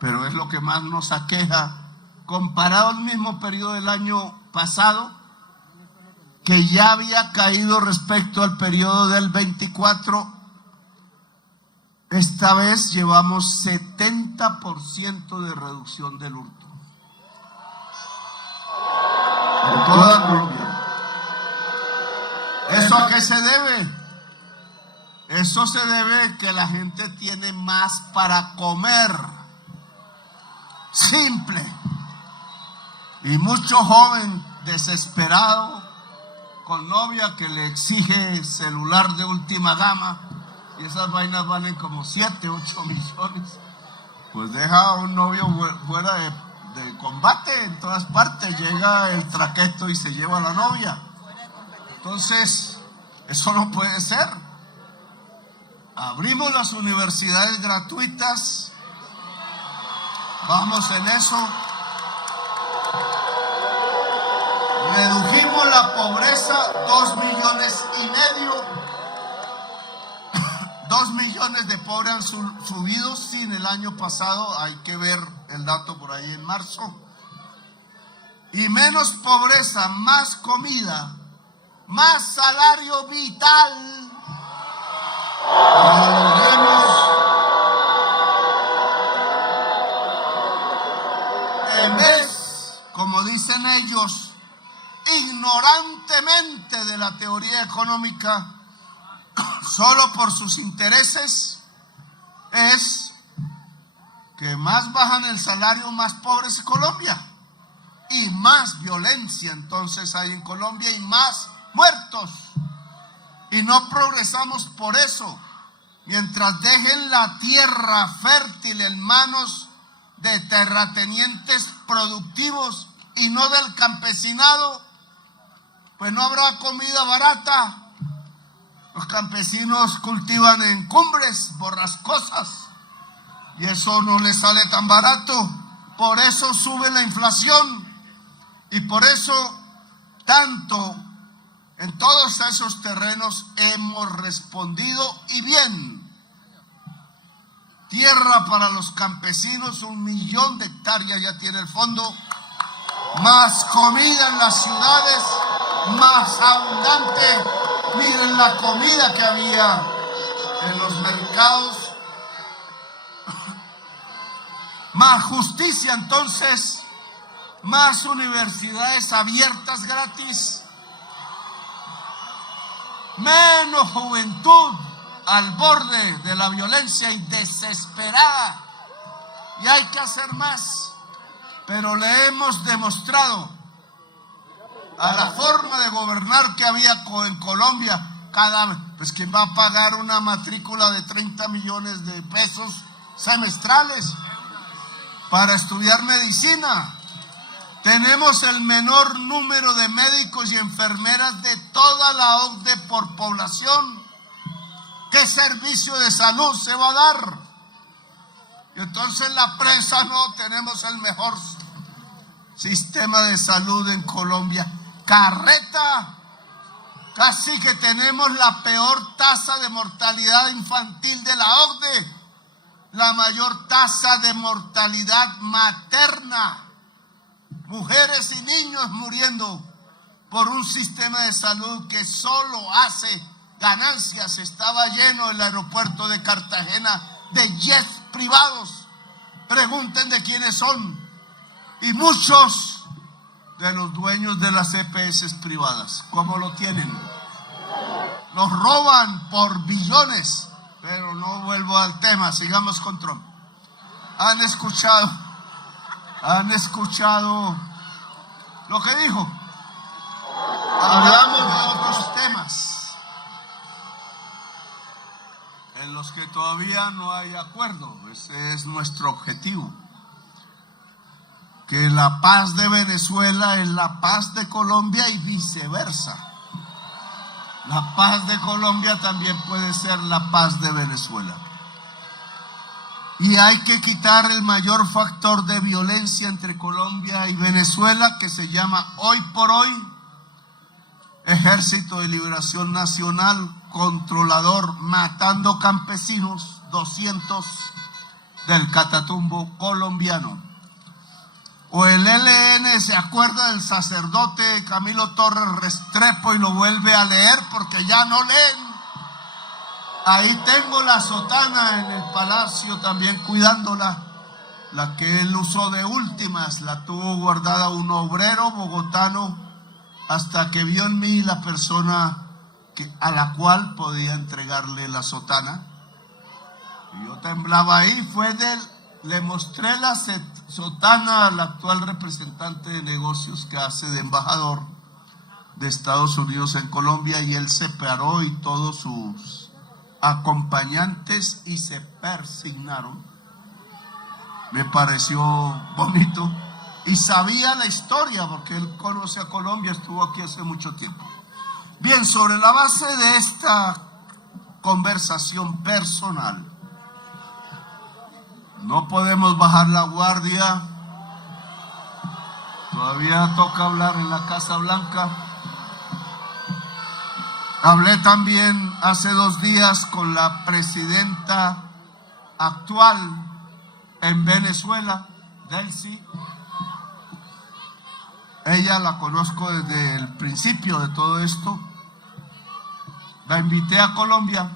pero es lo que más nos aqueja, comparado al mismo periodo del año pasado, que ya había caído respecto al periodo del 24. Esta vez llevamos 70% de reducción del hurto en toda Colombia. ¿Eso a qué se debe? Eso se debe a que la gente tiene más para comer. Simple. Y mucho joven desesperado con novia que le exige celular de última gama, y esas vainas valen como 7, 8 millones, pues deja a un novio fuera de combate en todas partes, llega el traqueto y se lleva a la novia. Entonces, eso no puede ser. Abrimos las universidades gratuitas, vamos en eso. Redujimos la pobreza 2,5 millones. 2 millones de pobres han subido sin el año pasado, hay que ver el dato por ahí en marzo. Y menos pobreza, más comida, más salario vital. En vez, como dicen ellos, ignorantemente de la teoría económica, solo por sus intereses, es que más bajan el salario, más pobre es Colombia. Y más violencia entonces hay en Colombia y más muertos. Y no progresamos por eso. Mientras dejen la tierra fértil en manos de terratenientes productivos y no del campesinado, pues no habrá comida barata. Los campesinos cultivan en cumbres borrascosas y eso no les sale tan barato. Por eso sube la inflación y por eso tanto en todos esos terrenos hemos respondido y bien. Tierra para los campesinos, 1 millón de hectáreas ya tiene el fondo. Más comida en las ciudades, más abundante. Miren la comida que había en los mercados. Más justicia entonces, más universidades abiertas gratis. Menos juventud al borde de la violencia y desesperada. Y hay que hacer más. Pero le hemos demostrado a la forma de gobernar que había en Colombia, pues ¿quién va a pagar una matrícula de 30 millones de pesos semestrales para estudiar medicina? Tenemos el menor número de médicos y enfermeras de toda la OCDE por población. ¿Qué servicio de salud se va a dar? Y entonces la prensa no, tenemos el mejor sistema de salud en Colombia. Carreta, casi que tenemos la peor tasa de mortalidad infantil de la OCDE, la mayor tasa de mortalidad materna. Mujeres y niños muriendo por un sistema de salud que solo hace ganancias. Estaba lleno el aeropuerto de Cartagena de jets privados. Pregunten de quiénes son. Y muchos de los dueños de las EPS privadas, ¿cómo lo tienen? Nos roban por billones. Pero no vuelvo al tema, sigamos con Trump. ¿Han escuchado lo que dijo? Hablamos de otros temas en los que todavía no hay acuerdo. Ese es nuestro objetivo. Que la paz de Venezuela es la paz de Colombia y viceversa. La paz de Colombia también puede ser la paz de Venezuela. Y hay que quitar el mayor factor de violencia entre Colombia y Venezuela, que se llama hoy por hoy Ejército de Liberación Nacional controlador, matando campesinos, 200 del Catatumbo colombiano. O el ELN, ¿se acuerda del sacerdote Camilo Torres Restrepo? Y lo vuelve a leer porque ya no leen. Ahí tengo la sotana en el palacio también cuidándola, la que él usó de últimas, la tuvo guardada un obrero bogotano hasta que vio en mí la persona a la cual podía entregarle la sotana. Y yo temblaba ahí, le mostré la sotana al actual representante de negocios que hace de embajador de Estados Unidos en Colombia, y él se paró y todos sus acompañantes y se persignaron. Me pareció bonito y sabía la historia porque él conoce a Colombia, estuvo aquí hace mucho tiempo. Bien, sobre la base de esta conversación personal, no podemos bajar la guardia. Todavía toca hablar en la Casa Blanca. Hablé también hace 2 días con la presidenta actual en Venezuela, Delcy. Ella la conozco desde el principio de todo esto. La invité a Colombia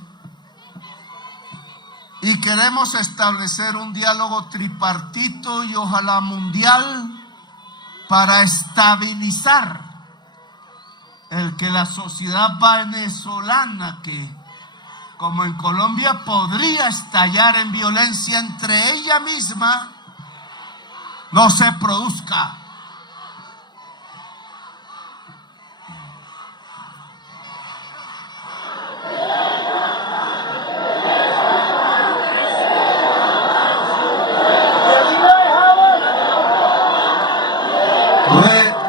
y queremos establecer un diálogo tripartito y ojalá mundial para estabilizar el que la sociedad venezolana, que como en Colombia, podría estallar en violencia entre ella misma, no se produzca.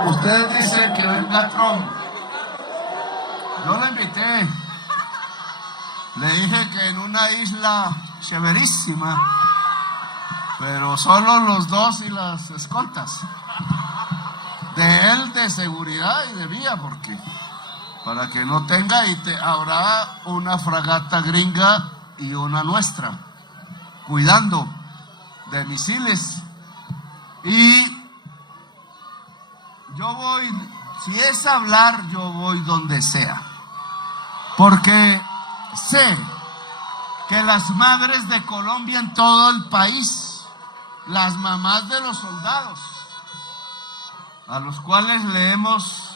Ustedes dicen que venga Trump. Yo lo invité. Le dije que en una isla chéverísima, pero solo los dos y las escoltas. De él, de seguridad y de vía, porque para que no tenga, habrá una fragata gringa y una nuestra, cuidando de misiles. Y yo voy, si es hablar, yo voy donde sea, porque sé que las madres de Colombia en todo el país, las mamás de los soldados, a los cuales le hemos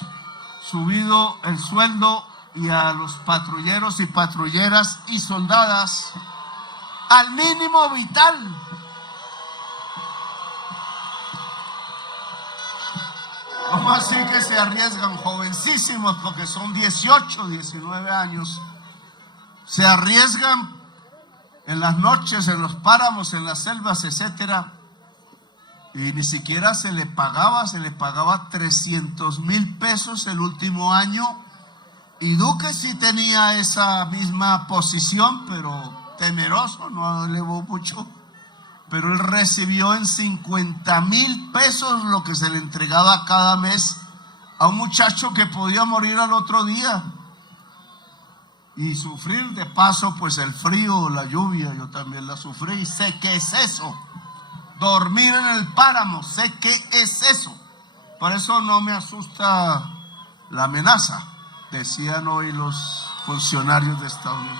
subido el sueldo, y a los patrulleros y patrulleras y soldadas al mínimo vital. ¿Cómo así que se arriesgan? Jovencísimos, porque son 18, 19 años, se arriesgan en las noches, en los páramos, en las selvas, etcétera, y ni siquiera se le pagaba 300,000 pesos el último año. Y Duque sí tenía esa misma posición, pero temeroso, no elevó mucho. Pero él recibió en 50,000 pesos lo que se le entregaba cada mes a un muchacho que podía morir al otro día. Y sufrir de paso, pues el frío, la lluvia, yo también la sufrí y sé qué es eso. Dormir en el páramo, sé qué es eso. Por eso no me asusta la amenaza, decían hoy los funcionarios de Estados Unidos.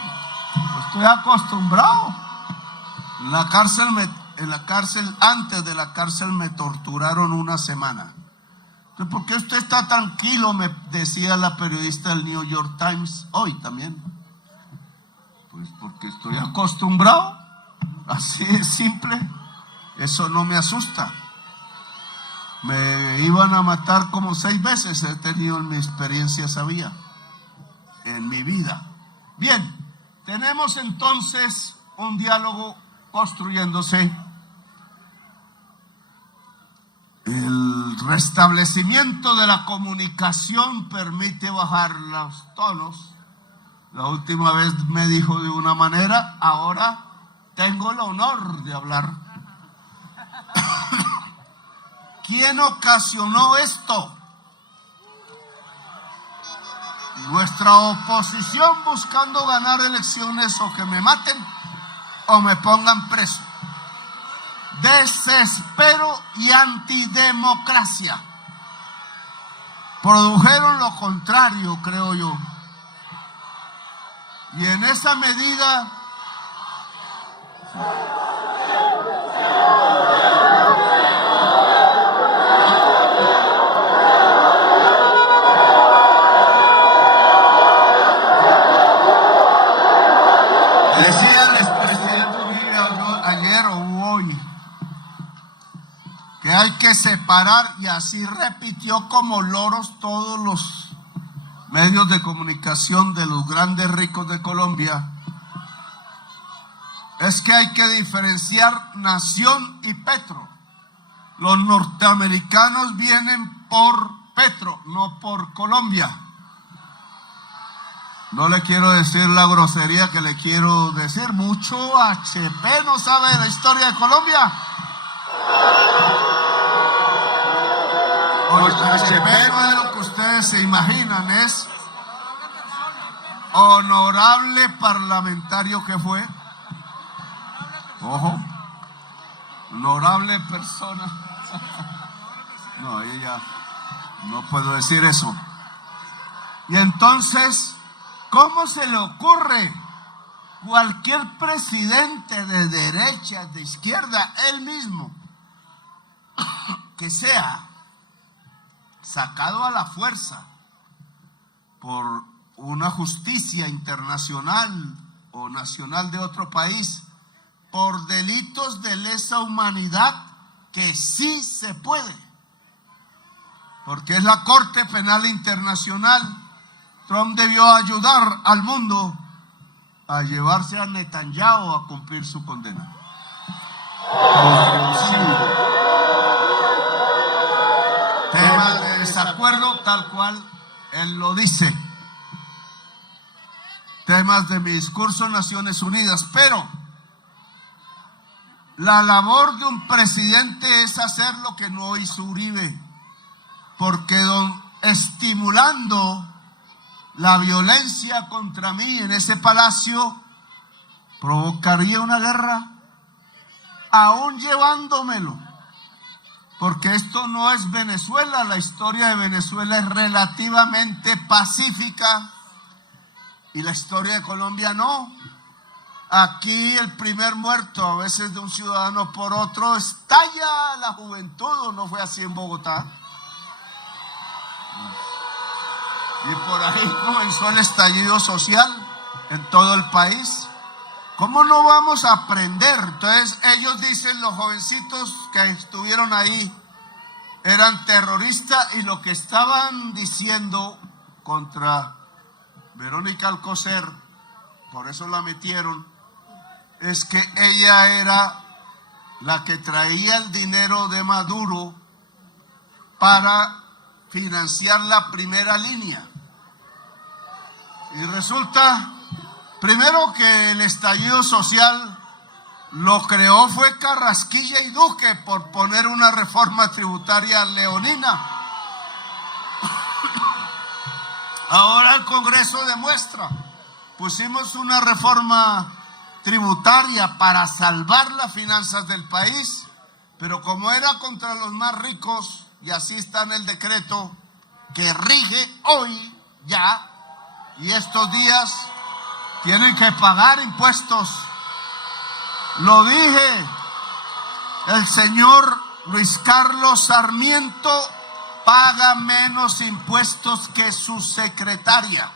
Estoy acostumbrado. En la cárcel, antes de la cárcel me torturaron una semana. Entonces, ¿por qué usted está tranquilo?, me decía la periodista del New York Times hoy también. Pues porque estoy acostumbrado, así de simple. Eso no me asusta. Me iban a matar como 6 veces, he tenido en mi experiencia esa vía, en mi vida. Bien, tenemos entonces un diálogo construyéndose. El restablecimiento de la comunicación permite bajar los tonos. La última vez me dijo de una manera, ahora tengo el honor de hablar. ¿Quién ocasionó esto? Nuestra oposición buscando ganar elecciones, o que me maten o me pongan preso. Desespero y antidemocracia produjeron lo contrario, creo yo. Y en esa medida decía el expresidente ayer o hoy que hay que separar, y así repitió como loros todos los medios de comunicación de los grandes ricos de Colombia, es que hay que diferenciar nación y petro. Los norteamericanos vienen por petro, no por Colombia. No le quiero decir la grosería que le quiero decir. Mucho HP no sabe la historia de Colombia. HP no es lo que ustedes se imaginan, es honorable parlamentario que fue. Ojo, honorable persona. No, ella no puedo decir eso. Y entonces, ¿cómo se le ocurre cualquier presidente de derecha, de izquierda, él mismo, que sea sacado a la fuerza por una justicia internacional o nacional de otro país por delitos de lesa humanidad, que sí se puede, porque es la Corte Penal Internacional. Trump debió ayudar al mundo a llevarse a Netanyahu a cumplir su condena. Tema de desacuerdo, tal cual él lo dice. Temas de mi discurso en Naciones Unidas, pero la labor de un presidente es hacer lo que no hizo Uribe, porque estimulando la violencia contra mí en ese palacio provocaría una guerra, aún llevándomelo, porque esto no es Venezuela. La historia de Venezuela es relativamente pacífica y la historia de Colombia no. Aquí el primer muerto, a veces de un ciudadano por otro, estalla la juventud. ¿O no fue así en Bogotá? Y por ahí comenzó el estallido social en todo el país. ¿Cómo no vamos a aprender? Entonces ellos dicen, los jovencitos que estuvieron ahí eran terroristas, y lo que estaban diciendo contra Verónica Alcocer, por eso la metieron, es que ella era la que traía el dinero de Maduro para financiar la primera línea. Y resulta, primero, que el estallido social lo creó fue Carrasquilla y Duque por poner una reforma tributaria leonina. Ahora el Congreso demuestra, pusimos una reforma tributaria para salvar las finanzas del país, pero como era contra los más ricos, y así está en el decreto que rige hoy ya, y estos días tienen que pagar impuestos. Lo dije, el señor Luis Carlos Sarmiento paga menos impuestos que su secretaria.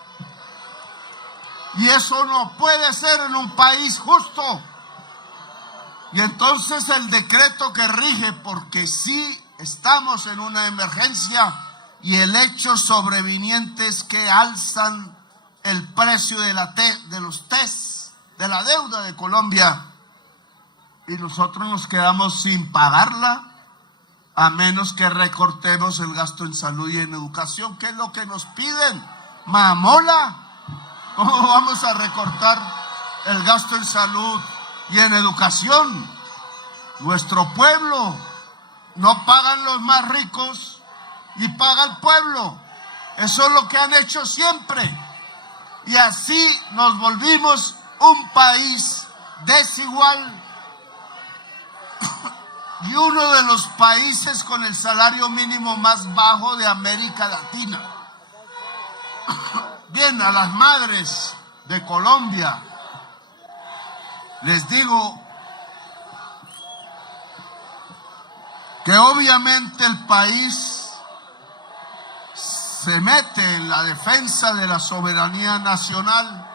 Y eso no puede ser en un país justo. Y entonces el decreto que rige, porque sí estamos en una emergencia, y el hecho sobreviniente es que alzan el precio de los TES, de la deuda de Colombia, y nosotros nos quedamos sin pagarla, a menos que recortemos el gasto en salud y en educación, que es lo que nos piden. Mamola, ¿cómo vamos a recortar el gasto en salud y en educación? Nuestro pueblo, no pagan los más ricos y paga el pueblo. Eso es lo que han hecho siempre. Y así nos volvimos un país desigual y uno de los países con el salario mínimo más bajo de América Latina. Bien, a las madres de Colombia les digo que obviamente el país se mete en la defensa de la soberanía nacional,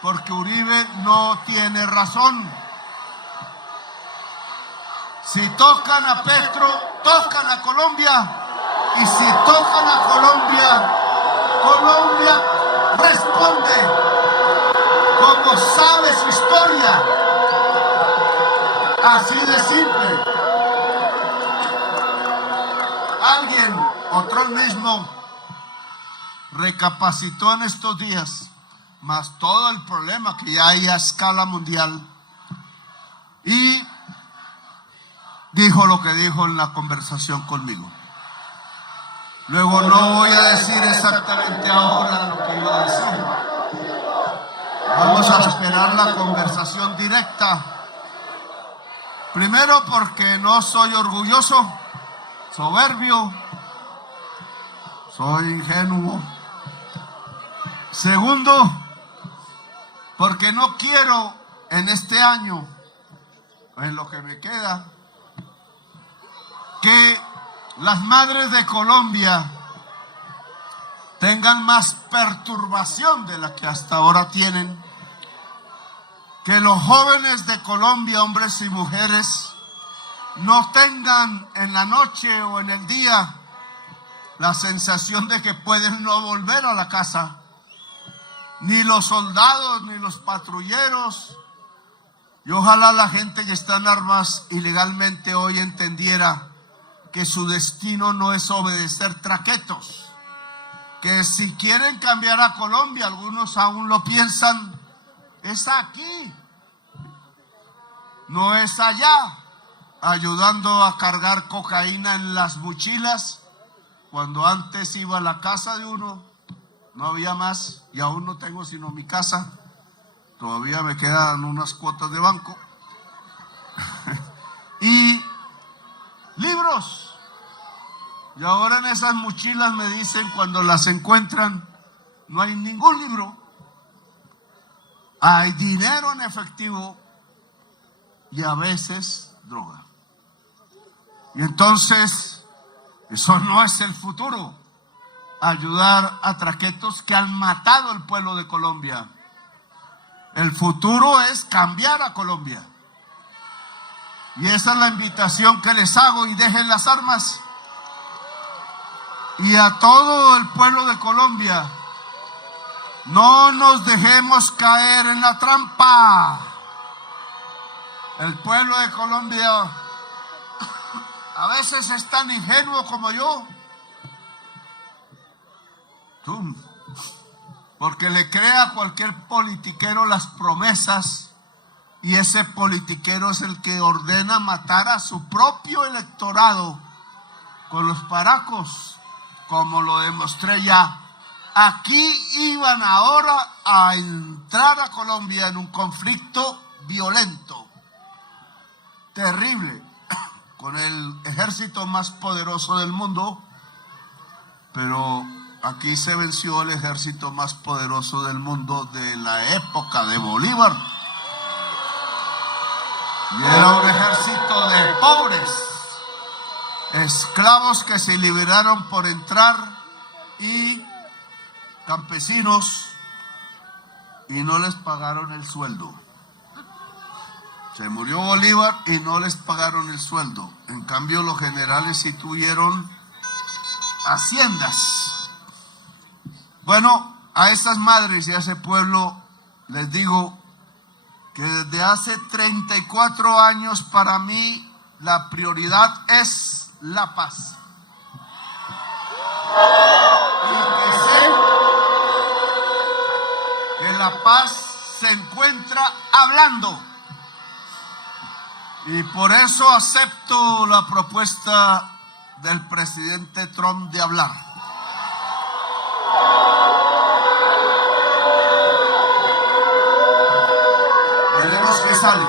porque Uribe no tiene razón. Si tocan a Petro, tocan a Colombia. Y si tocan a Colombia, Colombia responde, como sabe su historia. Así de simple. Alguien, otro mismo, recapacitó en estos días, más todo el problema que ya hay a escala mundial, y dijo lo que dijo en la conversación conmigo. Luego no voy a decir exactamente ahora lo que iba a decir. Vamos a esperar la conversación directa. Primero, porque no soy orgulloso, soberbio, soy ingenuo. Segundo, porque no quiero en este año, en lo que me queda, que las madres de Colombia tengan más perturbación de la que hasta ahora tienen, que los jóvenes de Colombia, hombres y mujeres, no tengan en la noche o en el día la sensación de que pueden no volver a la casa. Ni los soldados, ni los patrulleros. Y ojalá la gente que está en armas ilegalmente hoy entendiera que su destino no es obedecer traquetos. Que si quieren cambiar a Colombia, algunos aún lo piensan, es aquí, no es allá, ayudando a cargar cocaína en las mochilas, cuando antes iba a la casa de uno, no había más, y aún no tengo sino mi casa, todavía me quedan unas cuotas de banco, y libros. Y ahora en esas mochilas me dicen, cuando las encuentran, no hay ningún libro. Hay dinero en efectivo y a veces droga. Y entonces, eso no es el futuro. Ayudar a traquetos que han matado al pueblo de Colombia. El futuro es cambiar a Colombia. Y esa es la invitación que les hago, y dejen las armas. Y a todo el pueblo de Colombia, no nos dejemos caer en la trampa. El pueblo de Colombia a veces es tan ingenuo como yo, porque le crea a cualquier politiquero las promesas, y ese politiquero es el que ordena matar a su propio electorado con los paracos, como lo demostré ya. Aquí iban ahora a entrar a Colombia en un conflicto violento, terrible, con el ejército más poderoso del mundo, pero aquí se venció el ejército más poderoso del mundo de la época de Bolívar. Y era un ejército de pobres, esclavos que se liberaron por entrar, y campesinos, y no les pagaron el sueldo. Se murió Bolívar y no les pagaron el sueldo. En cambio, los generales sí tuvieron haciendas. Bueno, a estas madres y a ese pueblo les digo que desde hace 34 años para mí la prioridad es la paz. Y que sé que la paz se encuentra hablando. Y por eso acepto la propuesta del presidente Trump de hablar. Veremos qué sale.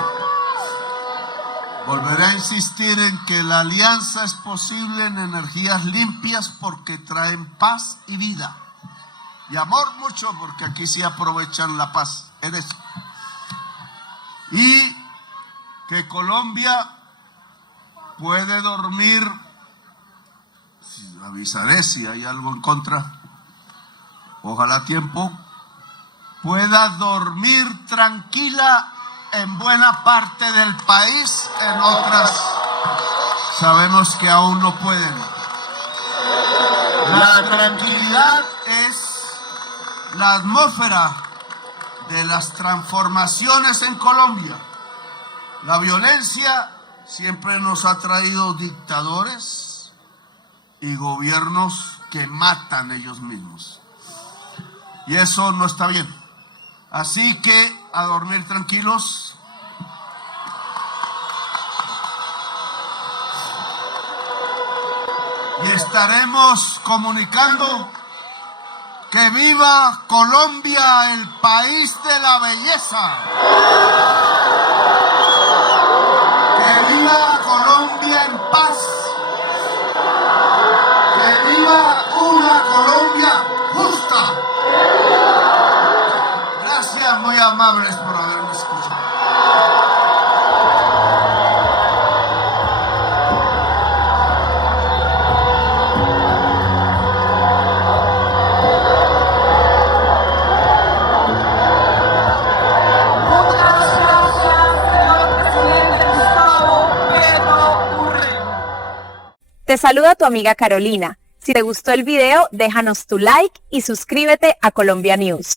Volveré a insistir en que la alianza es posible en energías limpias, porque traen paz y vida. Y amor mucho, porque aquí sí aprovechan la paz en eso. Y que Colombia puede dormir, avisaré si hay algo en contra, ojalá a tiempo, pueda dormir tranquila en buena parte del país, en otras sabemos que aún no pueden. La tranquilidad es la atmósfera de las transformaciones en Colombia. La violencia siempre nos ha traído dictadores y gobiernos que matan ellos mismos. Y eso no está bien. Así que a dormir tranquilos. Y estaremos comunicando que viva Colombia, el país de la belleza. Que viva Colombia en paz. Que viva una Colombia justa. Gracias, muy amables por haberme escuchado. Muchas Te saluda tu amiga Carolina. Si te gustó el video, déjanos tu like y suscríbete a Colombia News.